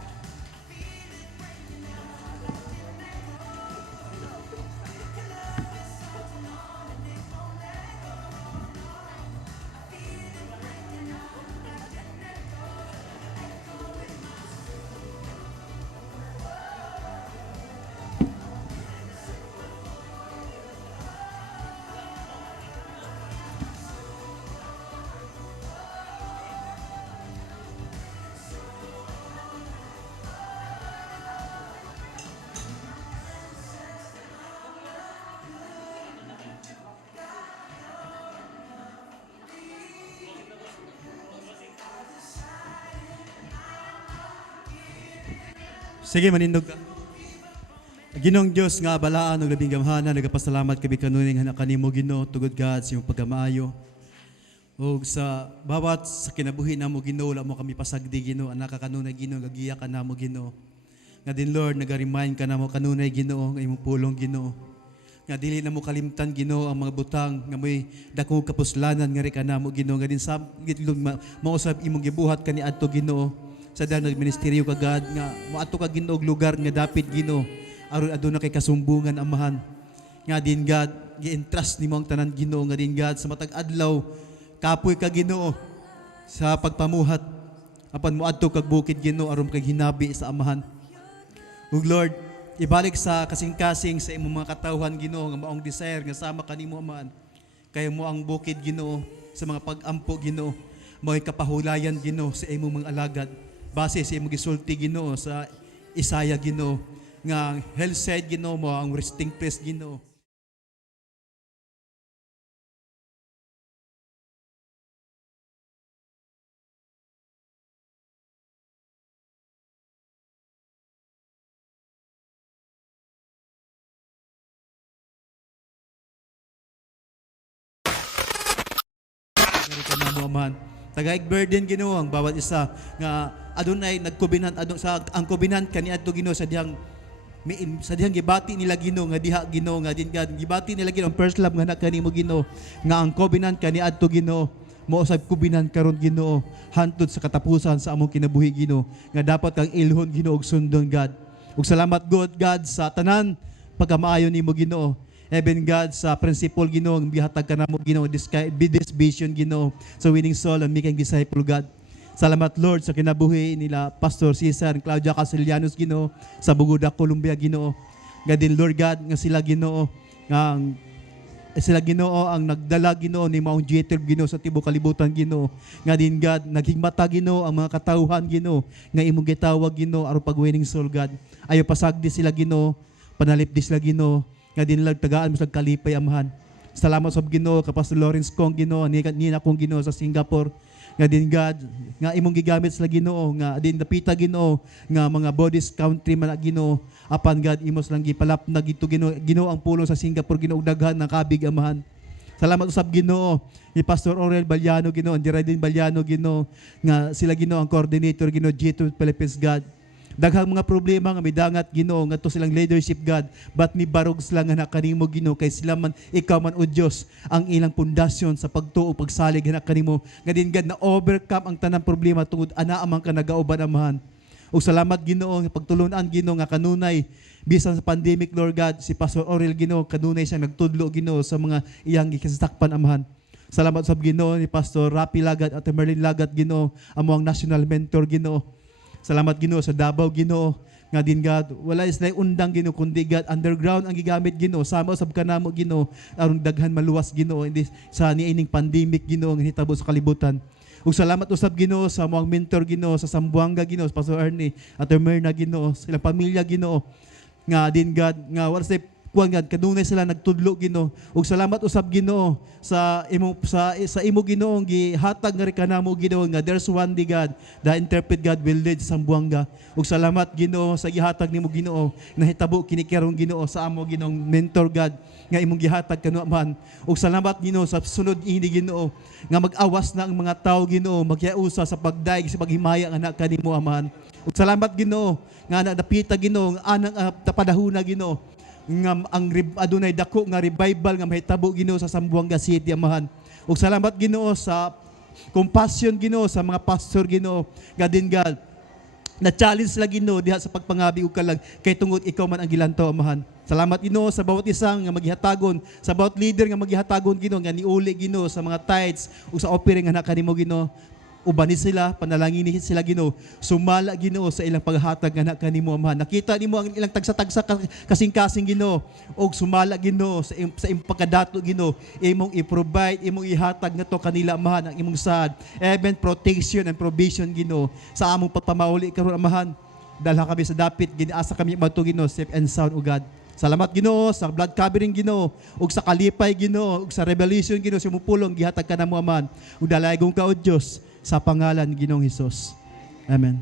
Sige, manindog ka. Ginong Diyos nga balaan ug labing gamhanan nagapasalamat kami kanuning anak kanimo Ginoo tugod God sa imong pagkamaayo. O sa bawat sa kinabuhi namo Ginoo wala mo kami pasagdi Ginoo anak kanunay Ginoo gagiya ka namo Ginoo. Nga din Lord naga-remind ka namo kanunay Ginoo nga imong pulong Ginoo. Nga dili na mo kalimtan Ginoo ang mga butang nga may dakong kapuslanan nga ri ka namo Ginoo nga din sa gitlog mausab imong gibuhat kani adto Ginoo sa dahil nagministeryo ka God nga moadto ka Ginoo og lugar nga dapit Ginoo aron aduna kay kasumbungan amahan nga din God gi-entrust nimo ang tanan Ginoo nga din God sa matag adlaw kapoy ka Ginoo sa pagpamuhat apan moadto kag bukid Ginoo aron kay hinabi sa amahan ug Lord ibalik sa kasing-kasing sa imong mga katawhan Ginoo nga maong desire nga sama kanimo amahan kay mo ang bukid Ginoo sa mga pag-ampo Ginoo mo'y kapahulayan Ginoo sa imong mga alagad base sa imong gisulti Ginoo sa Isaya Ginoo nga hell said Ginoo mo ang resting place Ginoo. Man. Tagaig burden Ginoo ang bawat isa nga adunay nagkubinan adun sa ang kubinan kaniadto Ginoo sa dihang sa dihang gibati nila Ginoo nga diha Ginoo nga din God gibati nila Ginoo ang first love nga anak kanimo Ginoo nga ang kubinan kaniadto Ginoo mo usab kubinan karon Ginoo hantod sa katapusan sa among kinabuhi Ginoo nga dapat kang ilhon Ginoo og sundon God ug salamat God sa tanan pagkamaayo nimo Ginoo. Even God sa principle Ginoo ang bihatag ka namo Ginoo this vision Ginoo sa winning soul and making disciple God. Salamat Lord sa kinabuhi nila Pastor Cesar Claudia Castellanos Ginoo sa Bugoda, Colombia Ginoo. Gadin Lord God nga sila Ginoo ang nagdala Ginoo ni Mount J12 Ginoo sa tibuok kalibutan Ginoo. Nga din God naghigmata Ginoo ang mga katawhan Ginoo nga imong gitawag Ginoo aron pag winning soul God. Ayo pasagdi sila Ginoo, panalipdi sila Ginoo. Nga din lang tagaan mo sa kalipay amahan. Salamat sa Ginoo ka Pastor Lawrence Kong Ginoo ni na kong Ginoo sa Singapore. Nga din God nga imong gigamit sa Ginoo nga din napita Ginoo nga mga bodies country man Ginoo apan God imos lang gipalap na gito Ginoo ang pulong sa Singapore Ginoo daghan ng kabig amahan. Salamat usab Ginoo ni Pastor Aurel Balyano Ginoo, Geraldine Balyano Ginoo nga sila Ginoo ang coordinator Ginoo G2 Philippines God. Daghang mga problema nga midangat Ginoo ngadto silang leadership God but ni barog sila nga kanimo Ginoo kay sila man ikaw man o Dios ang ilang pundasyon sa pagtuo pagsalig nga kanimo nga din God na overcome ang tanang problema tungod ana amang ka nagauban amahan. Ug salamat Ginoo nga pagtulunan Ginoo nga kanunay bisan sa pandemic Lord God si Pastor Aurel Ginoo kanunay siya nagtudlo Ginoo sa mga iyang gikasakpan amahan. Salamat sa Ginoo ni Pastor Rapi Lagat at Merlin Lagat Ginoo amo ang national mentor Ginoo. Salamat Ginoo sa Davao Ginoo nga din God wala islay undang Ginoo kundi God underground ang gigamit Ginoo sama usab kanamo Ginoo aron daghan maluwas Ginoo hindi sa niining pandemic Ginoo nga hitabo sa kalibutan. Ug salamat usab Ginoo sa among mentor Ginoo sa Sambuanga Ginoo Pastor Ernie at Ermerna Ginoo silang pamilya Ginoo nga din God nga wala say kuan God kanunay sila nagtudlo Ginoo ug salamat usab Ginoo sa imo Ginoo gihatag nga kanamo Ginoo nga there's one day God the interpret God will lead sa Sambuanga ug salamat Ginoo sa gihatag nimo Ginoo nahitabo kini karong Ginoo sa amo Ginoong mentor God nga imong gihatag kanu man ug salamat Ginoo sa sunod ini Ginoo nga mag-awas na ang mga tawo Ginoo magyausa sa pagdaig sa paghimaya nga anak kanimo amahan ug salamat Ginoo nga napita Ginoo nga anang tapadahuna Ginoo nga ang adunay dako nga revival nga mahitabo Ginoo sa Sambuanga City amahan. Ug salamat Ginoo sa compassion Ginoo sa mga pastor Ginoo. God din God. Na challenge sila Ginoo diha sa pagpangabi ug kalag kay tungod ikaw man ang gilantaw amahan. Salamat Ginoo sa bawat isang nga maghihatagon, sa bawat leader nga maghihatagon Ginoo nga niuli Ginoo sa mga tithes ug sa offering nga kanimo Ginoo. Ubani sila, panalangin sila Ginoo, sumala Ginoo sa ilang paghatag nga kanimo amahan. Nakita nimo ang ilang tagsa-tagsa kasing-kasing Ginoo og sumala Ginoo sa imong pagkadato Ginoo, imong i-provide, imong ihatag ngadto kanila amahan ang imong saad. Even protection and provision Ginoo sa among pagpamauli karon amahan. Dalha kami sa dapit giniasa kami madto Ginoo safe and sound o God. Salamat Ginoo sa blood covering Ginoo ug sa kalipay Ginoo ug sa revelation Ginoo sa imong pulong gihatag kanamo amahan. Ug dalaygon ka o Dios sa pangalan Ginoong Hesus. Amen.